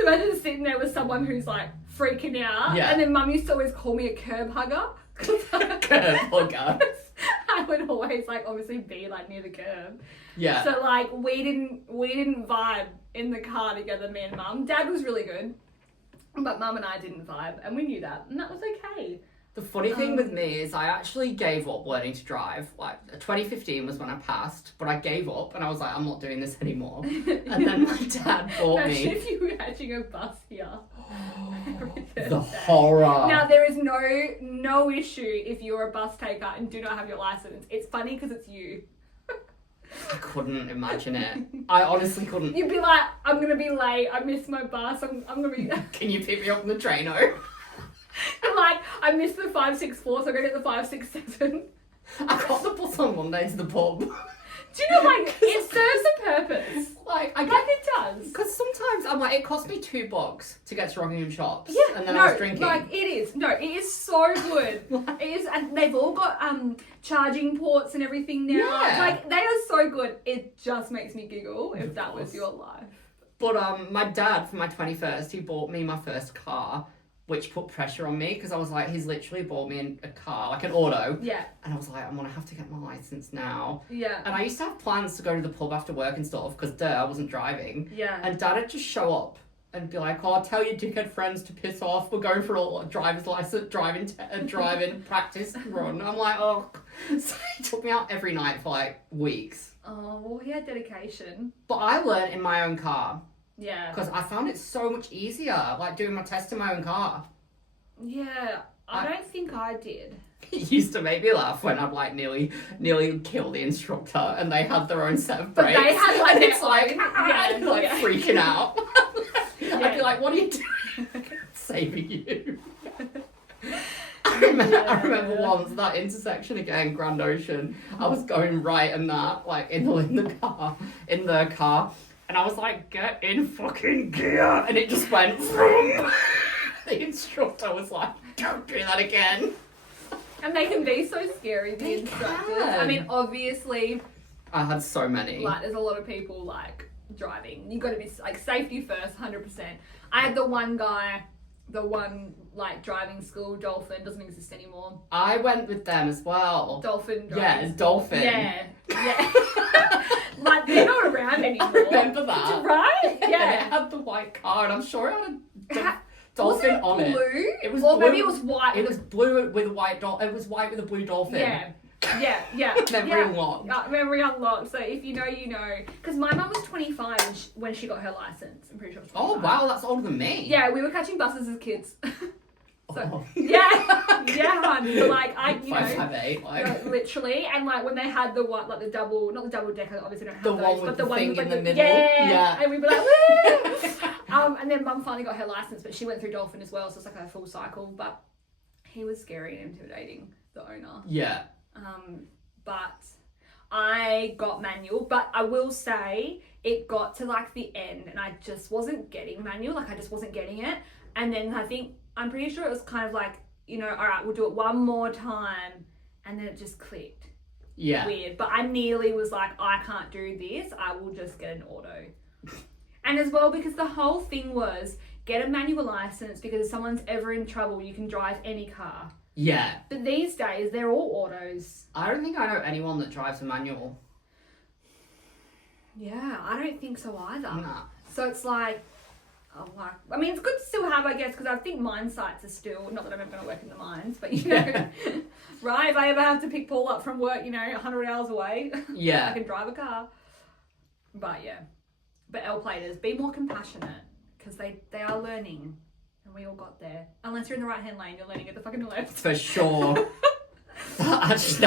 Imagine sitting there with someone who's like freaking out. Yeah. And then mum used to always call me a curb hugger. curb hugger. I would always like obviously be like near the curb. Yeah. So like we didn't vibe in the car together, me and mum. Dad was really good, but mum and I didn't vibe, and we knew that, and that was okay. The funny thing with me is I actually gave up learning to drive. Like 2015 was when I passed, but I gave up and I was like, I'm not doing this anymore. And then my dad bought me. Imagine if you were catching a bus here. The horror. Now there is no issue if you're a bus taker and do not have your license. It's funny because it's you. I couldn't imagine it. I honestly couldn't. You'd be like, I'm gonna be late. I missed my bus. I'm gonna be. Can you pick me up on the traino? Like, I missed the 564, so I'm gonna get the 567. I got the bus on Monday to the pub. Do you know, like, it serves a purpose. Like, I Like, get it does. because sometimes I'm like, it cost me $2 to get to Rockingham Shops. Yeah, And then I was drinking. like, it is. No, it is so good. It is, and they've all got charging ports and everything now. Yeah. Like, they are so good. It just makes me giggle if that was your life. But my dad, for my 21st, he bought me my first car, which put pressure on me because I was like, he's literally bought me a car, like an auto. Yeah. And I was like, I'm going to have to get my license now. Yeah. And I used to have plans to go to the pub after work and stuff because, I wasn't driving. Yeah. And Dad would just show up and be like, oh, tell your dickhead friends to piss off. We're going for a driver's license, driving practice run. I'm like, oh. So he took me out every night for like weeks. Oh, well, he had dedication. But I learned in my own car. Yeah. Because I found it so much easier, like doing my test in my own car. Yeah, I don't think I did. It used to make me laugh when I'd like nearly kill the instructor and they had their own set of But brakes. they had like and it's their like, own- like yeah. freaking out. Yeah. I'd be like, what are you doing? Saving you. I remember once that intersection again, Grand Ocean. I was going right and that, like in the car. And I was like, get in fucking gear. And it just went vroom. The instructor was like, don't do that again. And they can be so scary, the They instructors. can. I mean, obviously, I had so many. like, there's a lot of people, like, driving. You gotta be, like, safety first, 100%. I had the one, like, driving school, Dolphin, doesn't exist anymore. I went with them as well. Dolphin driving Yeah, school. Dolphin. Yeah. Like, they're not around anymore. I remember that. Right? And it Yeah. had the white car, and I'm sure it had a Was dolphin it on blue? it. It was or blue. maybe it was white. It was blue with a white It was white with a blue dolphin. Yeah. Memory unlocked. Memory unlocked. So if you know, you know. Because my mum was 25 when she got her license. I'm pretty sure she was 25. Oh wow, that's older than me. Yeah, we were catching buses as kids. So, Oh. yeah, hon. So like you know, 5'8", like literally, and like when they had the one, like the double, not the double decker, obviously don't have the those, one but with the the one thing with in like the middle. yeah, and we'd be like, woo! And then mum finally got her license, but she went through Dolphin as well, so it's like a full cycle. But he was scary and intimidating, the owner. Yeah. But I got manual, but I will say it got to like the end, and I just wasn't getting manual, like I just wasn't getting it, and then I'm pretty sure it was kind of like, you know, all right, we'll do it one more time, and then it just clicked. Yeah. Weird. But I nearly was like, I can't do this, I will just get an auto. And as well, because the whole thing was, get a manual license, because if someone's ever in trouble, you can drive any car. Yeah. But these days, they're all autos. I don't think I know anyone that drives a manual. Yeah, I don't think so either. Nah. So it's like, I mean, it's good to still have, I guess, because I think mine sites are still, not that I'm ever going to work in the mines, but you know, right? If I ever have to pick Paul up from work, you know, 100 hours away, Yeah. I can drive a car. But yeah, but L-platers, be more compassionate, because they are learning, and we all got there. Unless you're in the right-hand lane, you're learning at the fucking left. For sure. Actually,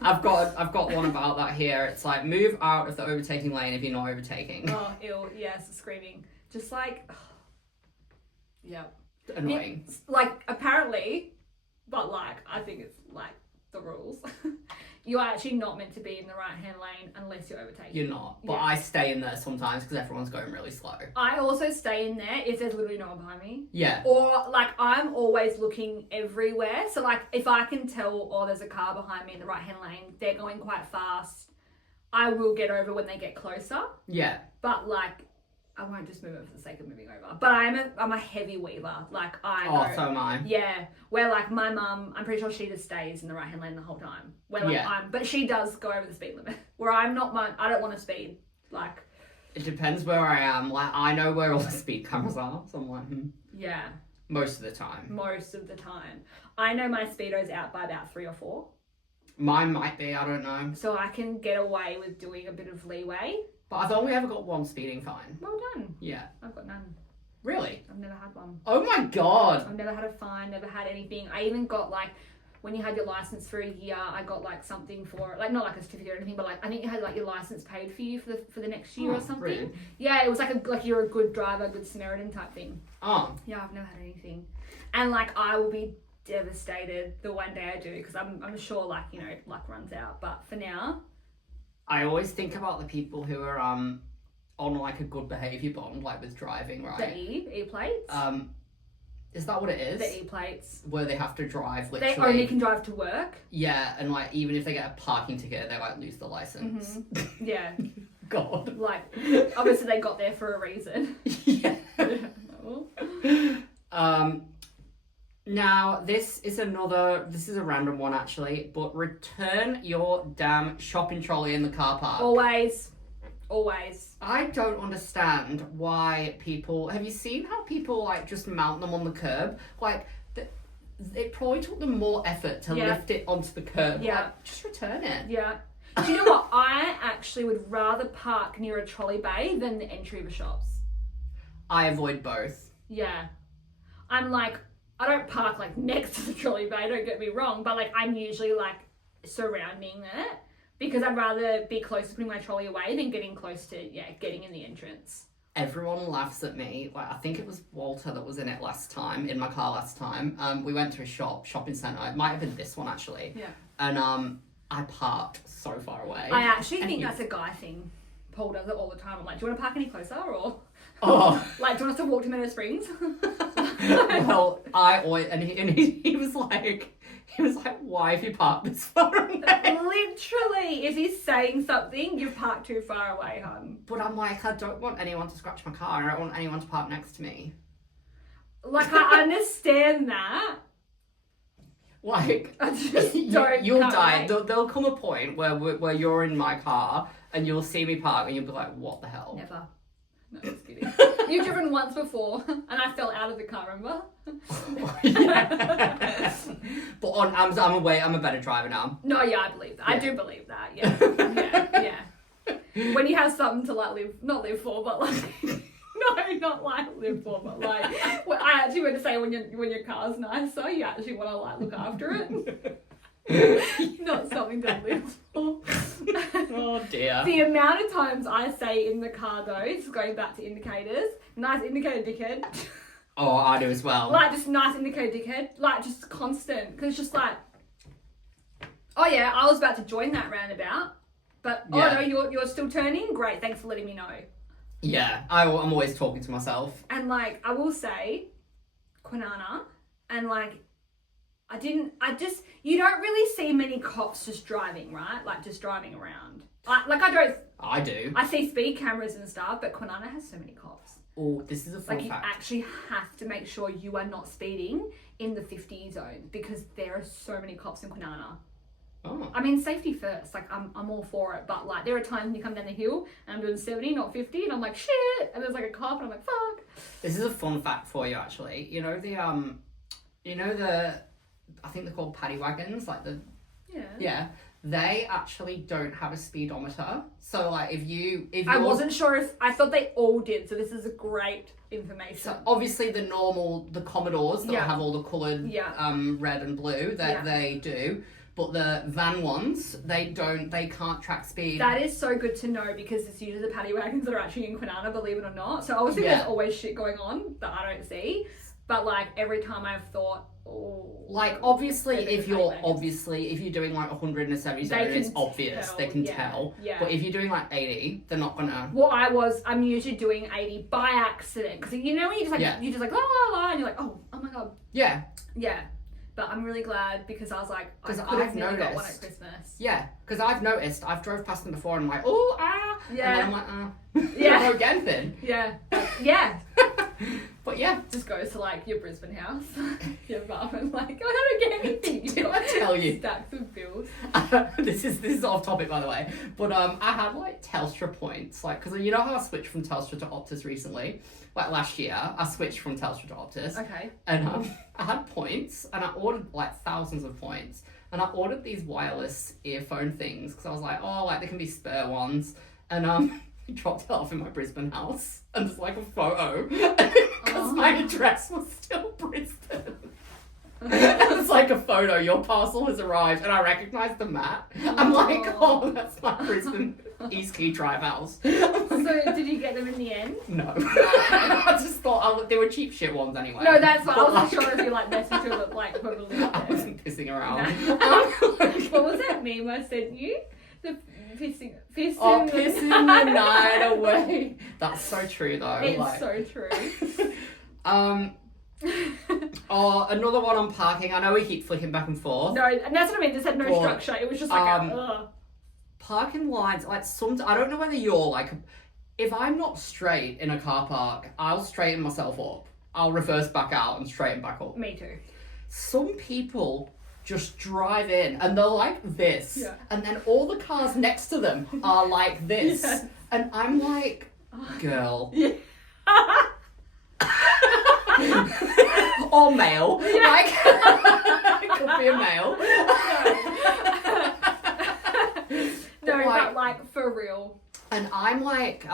I've got one about that here. It's like, move out of the overtaking lane if you're not overtaking. Oh, ew, yes, screaming. Just like, yeah. annoying. It's, like, apparently, but, like, I think it's, like, the rules. You are actually not meant to be in the right-hand lane unless you're overtaking. You're not. But I stay in there sometimes because everyone's going really slow. I also stay in there if there's literally no one behind me. Yeah. Or, like, I'm always looking everywhere. So, like, if I can tell, oh, there's a car behind me in the right-hand lane, they're going quite fast, I will get over when they get closer. Yeah. But, like, I won't just move it for the sake of moving over. But I'm a heavy weaver. Like, so am I. Yeah. Where, like, my mum, I'm pretty sure she just stays in the right-hand lane the whole time. Where, like, but she does go over the speed limit. Where I'm not I don't want to speed. Like... It depends where I am. Like, I know where all the speed cameras are. So I'm like, Yeah. Most of the time. Most of the time. I know my speedo's out by about 3 or 4. Mine might be, I don't know. So I can get away with doing a bit of leeway. But I've only ever got one speeding fine. Well done. Yeah. I've got none. Really? I've never had one. Oh my god. I've never had a fine, never had anything. I even got, like, when you had your license for a year, I got, like, something for, like, not like a certificate or anything, but, like, I think you had, like, your license paid for you for the next year or something. Really? Yeah, it was like you're a good driver, good Samaritan type thing. Oh. Yeah, I've never had anything. And, like, I will be devastated the one day I do, because I'm sure, like, you know, luck runs out. But for now... I always think about the people who are, on, like, a good behaviour bond, like, with driving, right? The E-plates? Is that what it is? The E-plates. Where they have to drive, literally. They only can drive to work? Yeah, and, like, even if they get a parking ticket, they, like, lose the licence. Mm-hmm. Yeah. God. Like, obviously they got there for a reason. Yeah. Now, this is a random one, actually, but return your damn shopping trolley in the car park. Always. Always. I don't understand why people... Have you seen how people, like, just mount them on the curb? Like, it probably took them more effort to lift it onto the curb. Yeah. Like, just return it. Yeah. Do you know what? I actually would rather park near a trolley bay than the entry of the shops. I avoid both. Yeah. I'm like... I don't park, like, next to the trolley bay, don't get me wrong, but, like, I'm usually, like, surrounding it because I'd rather be close to putting my trolley away than getting close to, getting in the entrance. Everyone laughs at me. Like, I think it was Walter that was in my car last time. We went to a shopping centre. It might have been this one, actually. Yeah. And I parked so far away. I actually think that's a guy thing. Paul does it all the time. I'm like, do you want to park any closer, or... Oh. Like, do you want us to walk to Meadow Springs? Well, I always... And he was like, why have you parked this far away? Literally, if he's saying something, you've parked too far away, hon. But I'm like, I don't want anyone to scratch my car. I don't want anyone to park next to me. Like, I understand that. Like, I just don't. You'll die. There'll come a point where you're in my car and you'll see me park and you'll be like, what the hell? Never. No, just kidding. You've driven once before and I fell out of the car, remember? But I'm a better driver now. No, yeah, I believe that. Yeah. I do believe that, yeah. When you have something to, like, not live for, but, like... No, not like live for, but like well, I actually want to say when your car's nicer, you actually want to, like, look after it. Not something to live for. Oh dear. The amount of times I say in the car though, just going back to indicators, nice indicator dickhead. Oh, I do as well. Like, just nice indicator dickhead, like, just constant, because it's just like, oh yeah, I was about to join that roundabout, but oh no, you're still turning. Great, thanks for letting me know. Yeah, I'm always talking to myself. And, like, I will say, Kwinana, and, like, you don't really see many cops just driving, right? Like, just driving around. I do. I see speed cameras and stuff, but Kwinana has so many cops. Oh, this is a fun fact. Like, you actually have to make sure you are not speeding in the 50 zone because there are so many cops in Kwinana. Oh. I mean, safety first. Like, I'm all for it. But, like, there are times when you come down the hill and I'm doing 70, not 50, and I'm like, shit. And there's, like, a cop and I'm like, fuck. This is a fun fact for you, actually. You know I think they're called paddy wagons, like the... Yeah. Yeah. They actually don't have a speedometer. So, like, if I wasn't sure I thought they all did. So this is a great information. So obviously the Commodores that have all the coloured red and blue, they do. But the van ones, they can't track speed. That is so good to know because it's usually the paddy wagons that are actually in Kwinana, believe it or not. So obviously there's always shit going on that I don't see. But like every time I've thought, oh, like obviously if you're doing like 177, it's obvious they can tell. Yeah. But if you're doing like 80, they're not gonna. Well, I'm usually doing 80 by accident because you know when you just like you just like la la la and you're like oh my god. Yeah. Yeah. But I'm really glad because I was like, because I've never got one at Christmas. Yeah, because I've noticed, I've drove past them before and I'm like, oh, ah. Yeah. And then I'm like, yeah. I don't get anything. Yeah. Yeah. But yeah. Just goes to like your Brisbane house, your mum, and like, I don't get anything. Did I tell you? Stacks of bills. This is off topic, by the way. But I had like Telstra points, like, because you know how I switched from Telstra to Optus recently? Like last year, I switched from Telstra to Optus. Okay. And I had points, and I ordered like thousands of points. And I ordered these wireless earphone things, because I was like, oh, like, there can be spare ones. And I dropped it off in my Brisbane house, and there's like a photo, because my address was still Brisbane. It's like a photo, your parcel has arrived, and I recognised the map. I'm like, oh, that's my Brisbane East Key Drive house. So did you get them in the end? No. I just thought they were cheap shit ones anyway. No, that's fine. I wasn't sure if you like messaged her, but like probably. I wasn't pissing around. What was that meme I sent you? The pissing the night away. That's so true though. It's so true. Another one on parking. I know we keep flicking back and forth. No, and that's what I mean. This had no structure. It was just like parking lines. Like I don't know whether you're like, if I'm not straight in a car park, I'll straighten myself up. I'll reverse back out and straighten back up. Me too. Some people just drive in and they're like this, and then all the cars next to them are like this, and I'm like, girl. Yeah. Or male. Yeah. Like, it could be a male. No, but like for real. And I'm like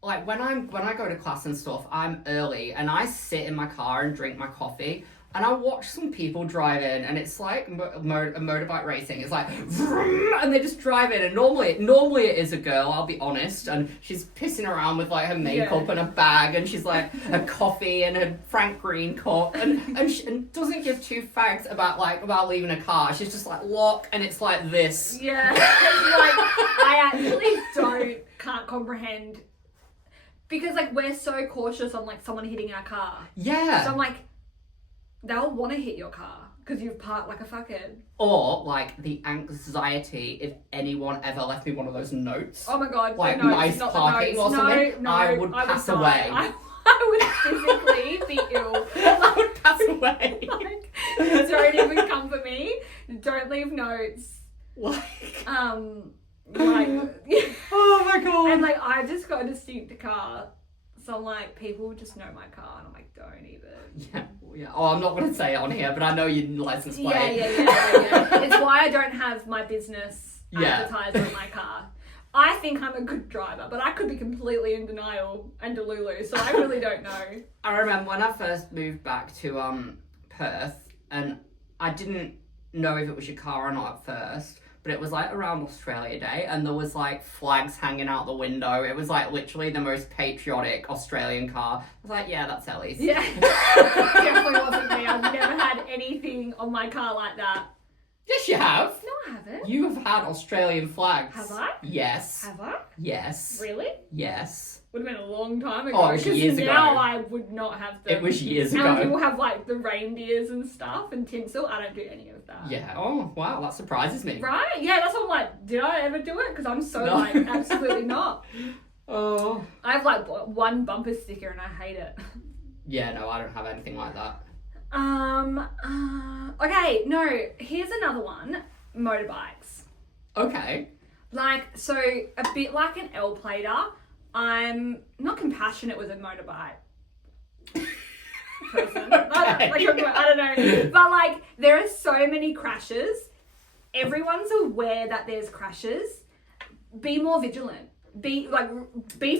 when I go to class and stuff, I'm early and I sit in my car and drink my coffee. And I watch some people drive in, and it's like a motorbike racing. It's like, vroom, and they just drive in. And normally it is a girl, I'll be honest. And she's pissing around with like her makeup and a bag, and she's like a coffee and a Frank Green cup, and doesn't give two fags about leaving a car. She's just like lock, and it's like this. Yeah, like I actually can't comprehend because like we're so cautious on like someone hitting our car. Yeah. So I'm like. They'll want to hit your car because you've parked like a fuckhead. Or, like, the anxiety if anyone ever left me one of those notes. Oh my god, like no, nice parking or something. I would pass away. I would physically be ill. I would pass away. Like, don't even come for me. Don't leave notes. Like, like, oh my god. And like, I just got a distinct car. So I'm like, people just know my car, and I'm like, don't even. Yeah. Oh, I'm not going to say it on here, but I know your license plate. Yeah. It's why I don't have my business advertised on my car. I think I'm a good driver, but I could be completely in denial and delulu, so I really don't know. I remember when I first moved back to Perth, and I didn't know if it was your car or not at first. But it was like around Australia Day, and there was like flags hanging out the window. It was like literally the most patriotic Australian car. I was like, yeah, that's Ellie's. Yeah, definitely wasn't me. I've never had anything on my car like that. Yes, you have. No, I haven't. You have had Australian flags. Have I? Yes. Have I? Yes. Really? Yes. Would have been a long time ago. Oh, it was years ago. Now I would not have them. It was years ago. And people have like the reindeers and stuff and tinsel. I don't do any of that. Yeah. Oh, wow. That surprises me. Right? Yeah, that's what I'm like, did I ever do it? Because I'm so like, absolutely not. Oh. I have like one bumper sticker and I hate it. Yeah, no, I don't have anything like that. Okay, no, here's another one. Motorbikes. Okay. Like, so a bit like an L-plater, I'm not compassionate with a motorbike person. Okay. I don't know. But like, there are so many crashes. Everyone's aware that there's crashes. Be more vigilant. Be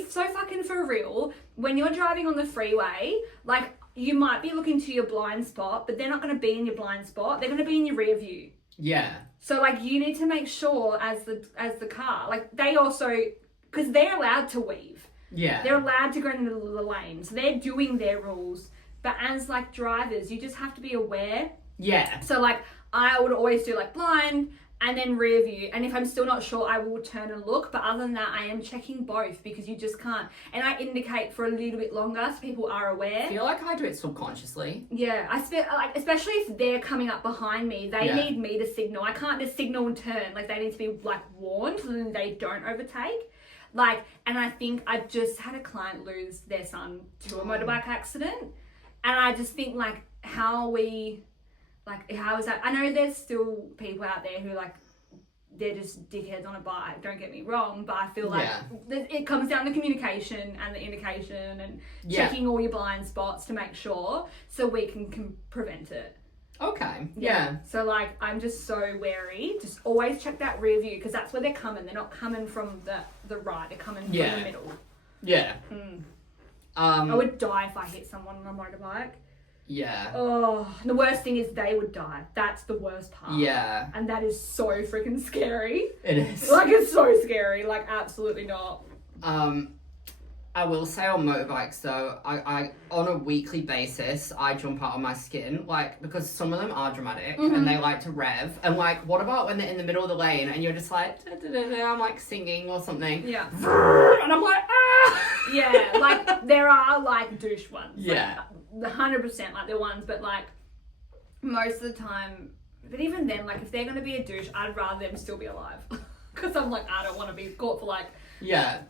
so fucking for real. When you're driving on the freeway, like, you might be looking to your blind spot, but they're not going to be in your blind spot. They're going to be in your rear view. Yeah. So, like, you need to make sure as the car, like, they also, because they're allowed to weave. Yeah. They're allowed to go into the lane. So they're doing their rules. But as like drivers, you just have to be aware. Yeah. So like I would always do like blind and then rear view, and if I'm still not sure, I will turn and look. But other than that, I am checking both because you just can't. And I indicate for a little bit longer so people are aware. I feel like I do it subconsciously. Yeah, like especially if they're coming up behind me, they need me to signal. I can't just signal and turn. Like they need to be like warned so then they don't overtake. Like, and I think I just had a client lose their son to a motorbike accident, and I just think like how is that? I know there's still people out there who like they're just dickheads on a bike, don't get me wrong, but I feel like it comes down to communication and the indication and checking all your blind spots to make sure so we can prevent it. Okay. Yeah. So like I'm just so wary. Just always check that rear view because that's where they're coming. They're not coming from the right. They're coming from the middle. Yeah. I would die if I hit someone on a motorbike. Yeah. Oh, the worst thing is they would die. That's the worst part. Yeah. And that is so freaking scary. It is. Like, it's so scary. Like, absolutely not. I will say on motorbikes though, I on a weekly basis, I jump out of my skin, like, because some of them are dramatic and they like to rev. And like, what about when they're in the middle of the lane and you're just like, I'm like singing or something. Yeah. And I'm like, ah! Yeah, like, there are like douche ones. Yeah. Like, 100% like they're ones, but like, most of the time, but even then, like, if they're going to be a douche, I'd rather them still be alive. Because I'm like, I don't want to be caught for like,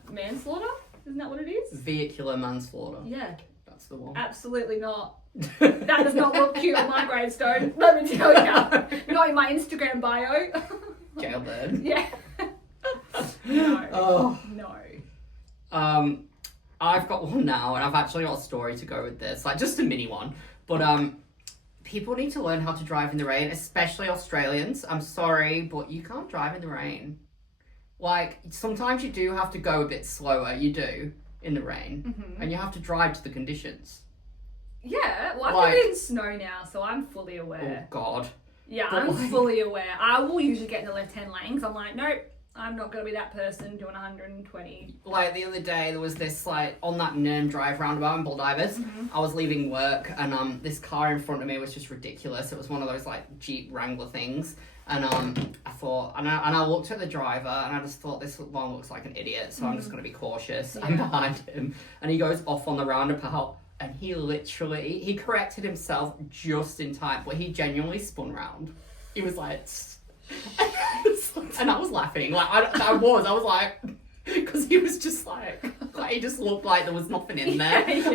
manslaughter. Isn't that what it is? Vehicular manslaughter. Yeah. That's the one. Absolutely not. That does not look cute on my gravestone. Let me tell you. Not in my Instagram bio. Jailbird. Yeah. No. Oh. No. I've got one now, and I've actually got a story to go with this. Like, just a mini one. But, people need to learn how to drive in the rain, especially Australians. I'm sorry, but you can't drive in the rain. Like, sometimes you do have to go a bit slower, you do, in the rain. And you have to drive to the conditions. Yeah, well, I live in snow now, so I'm fully aware. Oh, God. Yeah, I'm fully aware. I will usually get in the left-hand lane, because I'm like, nope, I'm not going to be that person doing 120. Like, the other day, there was this, like, on that Nern Drive roundabout in Bulldivers, I was leaving work, and this car in front of me was just ridiculous. It was one of those, like, Jeep Wrangler things. And I thought, and I looked at the driver, and I just thought, this one looks like an idiot, so I'm just going to be cautious. I'm behind him, and he goes off on the roundabout, and he corrected himself just in time, but he genuinely spun round. He was like, and I was laughing, like, I was like, because he was just like, he just looked like there was nothing in there. And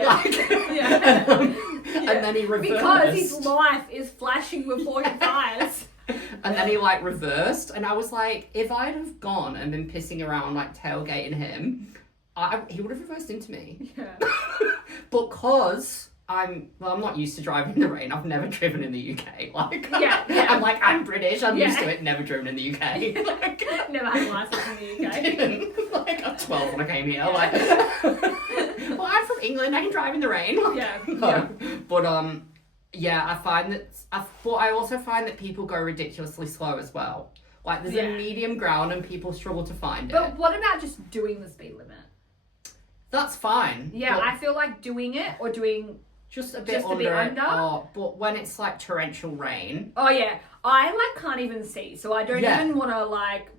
then he reversed. Because his life is flashing before your eyes. And then he, like, reversed, and I was like, if I'd have gone and been pissing around, like, tailgating him, he would have reversed into me. Yeah. Because I'm not used to driving in the rain. I've never driven in the UK. Like, I'm British, I'm used to it, never driven in the UK. Like, never had a license in the UK. Didn't. Like, I'm 12 when I came here. Like, well, I'm from England, I can drive in the rain. Yeah. No. But, yeah, I find that, I also find that people go ridiculously slow as well. Like, there's a medium ground and people struggle to find it. But what about just doing the speed limit? That's fine. Yeah, I feel like doing it or doing just a bit under. Oh, but when it's like torrential rain. Oh yeah, I like can't even see, so I don't even want to like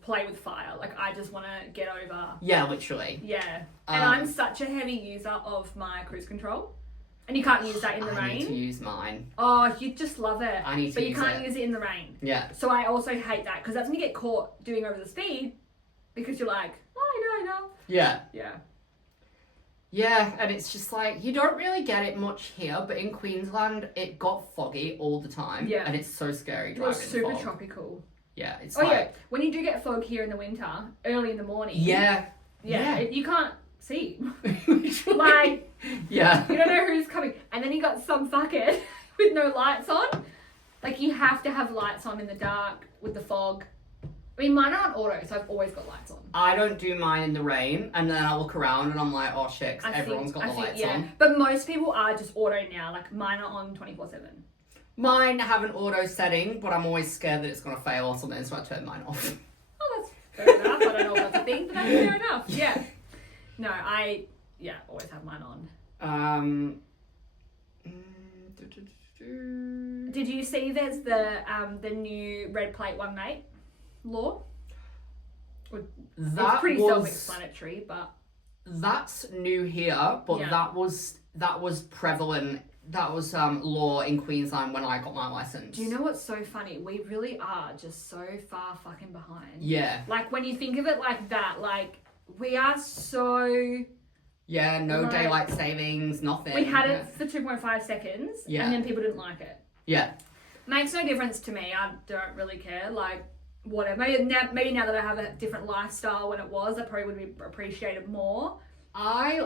play with fire. Like I just want to get over. Yeah, literally. Yeah, and I'm such a heavy user of my cruise control. And you can't use that in the rain. I need to use mine. Oh, you just love it. I need to use it. But you can't use it in the rain. Yeah. So I also hate that because that's when you get caught doing over the speed because you're like, oh, no. Yeah. Yeah. Yeah, and it's just like, you don't really get it much here, but in Queensland, it got foggy all the time. Yeah. And it's so scary driving in the super fog. tropical. Yeah, it's yeah, when you do get fog here in the winter, early in the morning. Yeah. You can't see. Like, yeah. You don't know who's coming. And then you got some fuckhead with no lights on. Like, you have to have lights on in the dark with the fog. I mean, mine aren't auto, so I've always got lights on. I don't do mine in the rain, and then I look around and I'm like, oh shit, everyone's got the lights on. But most people are just auto now. Like, mine are on 24/7. Mine have an auto setting, but I'm always scared that it's going to fail or something, so I turn mine off. Oh, that's fair enough. I don't know if that's a thing, but that's fair enough. Yeah. No, I always have mine on. Did you see there's the new red plate one mate law? It's pretty self-explanatory, but that's new here. But that was prevalent. That was law in Queensland when I got my license. Do you know what's so funny? We really are just so far fucking behind. Yeah. Like when you think of it like that, like we are so. Yeah, no daylight savings, nothing. We had it for 2.5 seconds, and then people didn't like it. Yeah. Makes no difference to me. I don't really care. Like, whatever. Maybe now that I have a different lifestyle when it was, I probably would be appreciated more. I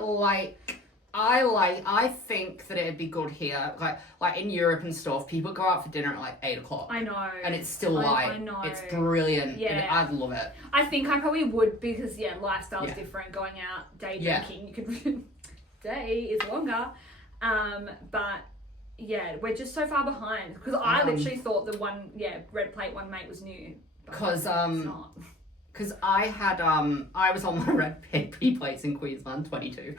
think that it'd be good here. Like in Europe and stuff, people go out for dinner at like 8 o'clock. I know. And it's still light. I know. It's brilliant. Yeah. I'd love it. I think I probably would because, lifestyle's different. Going out, day drinking, you could... day is longer. But, we're just so far behind. Because I literally thought the red plate one mate was new. Because, it's not. Because I had, I was on my red P plates in Queensland, 22.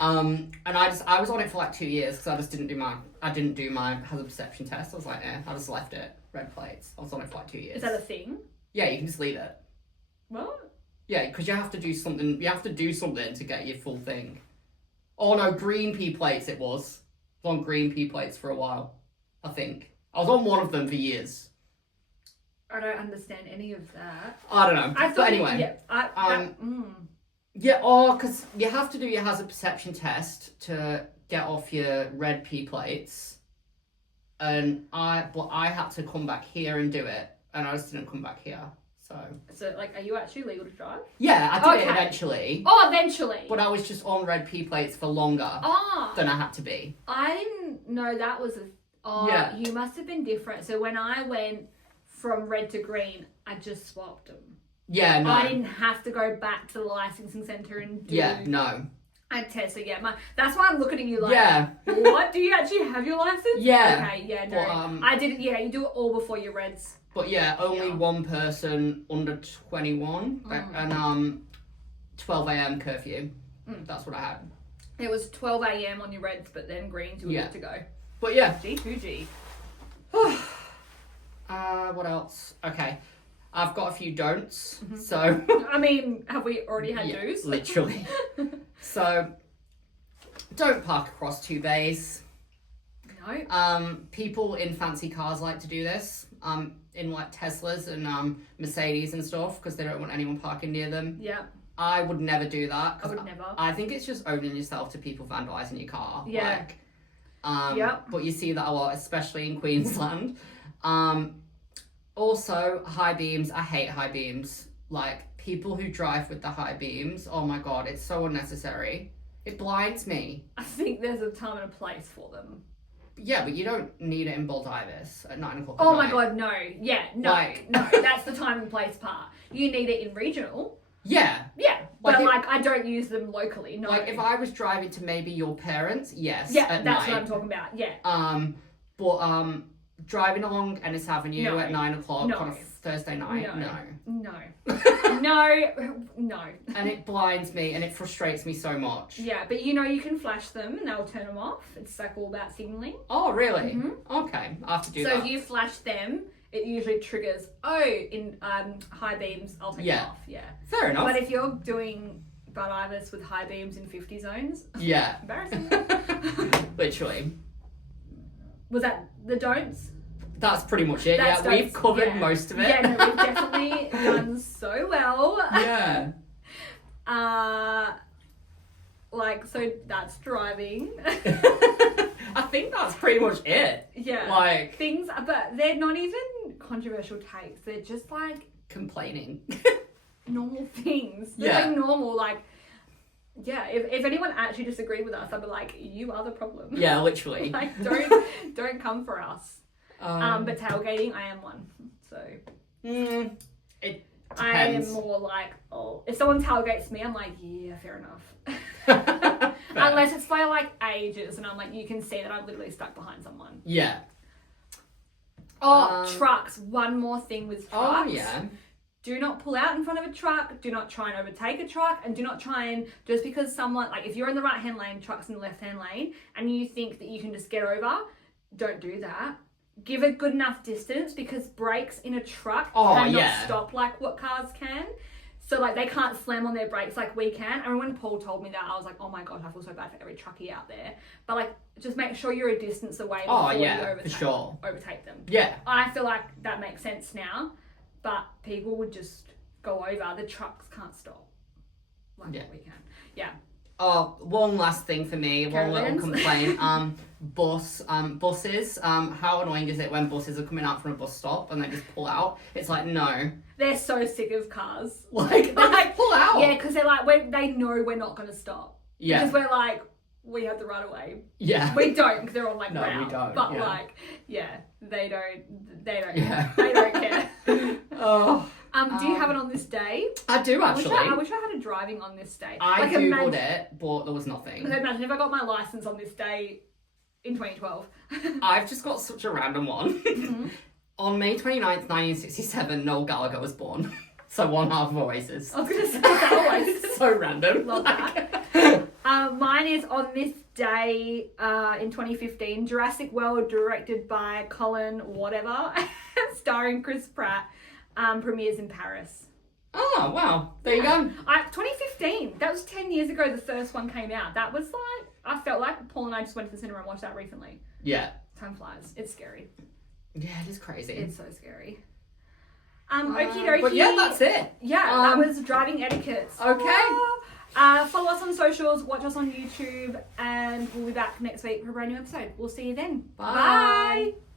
And I was on it for like 2 years because I just didn't do my hazard perception test. I was like, I just left it, red plates. I was on it for like 2 years. Is that a thing? Yeah, you can just leave it. What? Yeah, because you have to do something to get your full thing. Oh no, green P plates it was. I was on green P plates for a while, I think. I was on one of them for years. I don't understand any of that. I don't know. But anyway. Because you have to do your hazard perception test to get off your red P plates. And I had to come back here and do it. And I just didn't come back here. So like, are you actually legal to drive? Yeah, I did it eventually. Oh, eventually. But I was just on red P plates for longer than I had to be. I didn't know that was you must have been different. So when I went from red to green, I just swapped them. Yeah, no. I didn't have to go back to the licensing centre and do... Yeah, no. I tested, that's why I'm looking at you like, what? Do you actually have your licence? Yeah. Okay, yeah, no. But, I didn't, you do it all before your reds. But only one person under 21 and 12 a.m. curfew. That's what I had. It was 12 a.m. on your reds, but then greens, you were good to go. But yeah. G2G. What else? Okay. I've got a few don'ts. So I mean, have we already had do's? Literally. So don't park across two bays. No. People in fancy cars like to do this. In like Teslas and Mercedes and stuff because they don't want anyone parking near them. Yeah. I would never do that. I would never. I think it's just owning yourself to people vandalising your car. Yeah. But you see that a lot, especially in Queensland. Also, high beams. I hate high beams. Like, people who drive with the high beams, oh my god, it's so unnecessary. It blinds me. I think there's a time and a place for them. Yeah, but you don't need it in Baldivis at 9 o'clock. Oh my god, no. Yeah, no. No, that's the time and place part. You need it in regional. Yeah. Yeah. But I don't use them locally, no. Like, if I was driving to maybe your parents, yes. Yeah, that's what I'm talking about, yeah. But driving along Ennis Avenue at 9 o'clock on a Thursday night, no. No. And it blinds me and it frustrates me so much. Yeah, but you can flash them and they'll turn them off. It's like all about signalling. Oh, really? Mm-hmm. Okay, I have to do that. So if you flash them, it usually triggers, in high beams, I'll take it off. Yeah. Fair enough. But if you're doing Baldivis with high beams in 50 zones, embarrassing. Literally. Was that the don'ts? That's pretty much it. We've covered most of it. Yeah, no, we've definitely done so well. Yeah. So that's driving. I think that's pretty much it. Yeah. Things, but they're not even controversial takes. They're just complaining. Normal things. They're normal, if anyone actually disagreed with us, I'd be like, you are the problem. Yeah, literally. Don't come for us. But tailgating, I am one. So it depends. I am more if someone tailgates me, I'm like, yeah, fair enough. Unless it's by ages, and I'm like, you can see that I'm literally stuck behind someone. Yeah. Trucks. One more thing with trucks. Oh yeah. do not pull out in front of a truck, do not try and overtake a truck, and do not try and, just because someone, like if you're in the right hand lane, truck's in the left hand lane, and you think that you can just get over, don't do that. Give a good enough distance, because brakes in a truck cannot stop like what cars can. So like they can't slam on their brakes like we can. And when Paul told me that, I was like, oh my gosh, I feel so bad for every truckie out there. But like, just make sure you're a distance away before you overtake them. Yeah. I feel like that makes sense now. But people would just go over. The trucks can't stop like we can. Yeah. Oh, one last thing for me, one little complaint. Buses. How annoying is it when buses are coming out from a bus stop and they just pull out? It's like, no. They're so sick of cars. Like, they just pull out. Yeah, because they're like, they know we're not going to stop. Yeah. Because we're like, we have the right of way. Yeah. We don't, because they're all like, no, round. We don't. But like, they don't care. Oh. Do you have it on this day? I do, actually. I wish I had a driving on this day. I Googled it, but there was nothing. Imagine if I got my license on this day in 2012. I've just got such a random one. Mm-hmm. On May 29th, 1967, Noel Gallagher was born. So one half of Oasis. I was going to say Oasis. So random. Love that. Mine is on this day in 2015. Jurassic World, directed by Colin whatever, starring Chris Pratt, premieres in Paris. Oh, wow. There you go. 2015. That was 10 years ago the first one came out. That was like, I felt like Paul and I just went to the cinema and watched that recently. Yeah. Time flies. It's scary. Yeah, it is crazy. It's so scary. Okie dokie. But yeah, that's it. Yeah, that was driving etiquettes. Okay. Follow us on socials, watch us on YouTube, and we'll be back next week for a brand new episode. We'll see you then. Bye. Bye.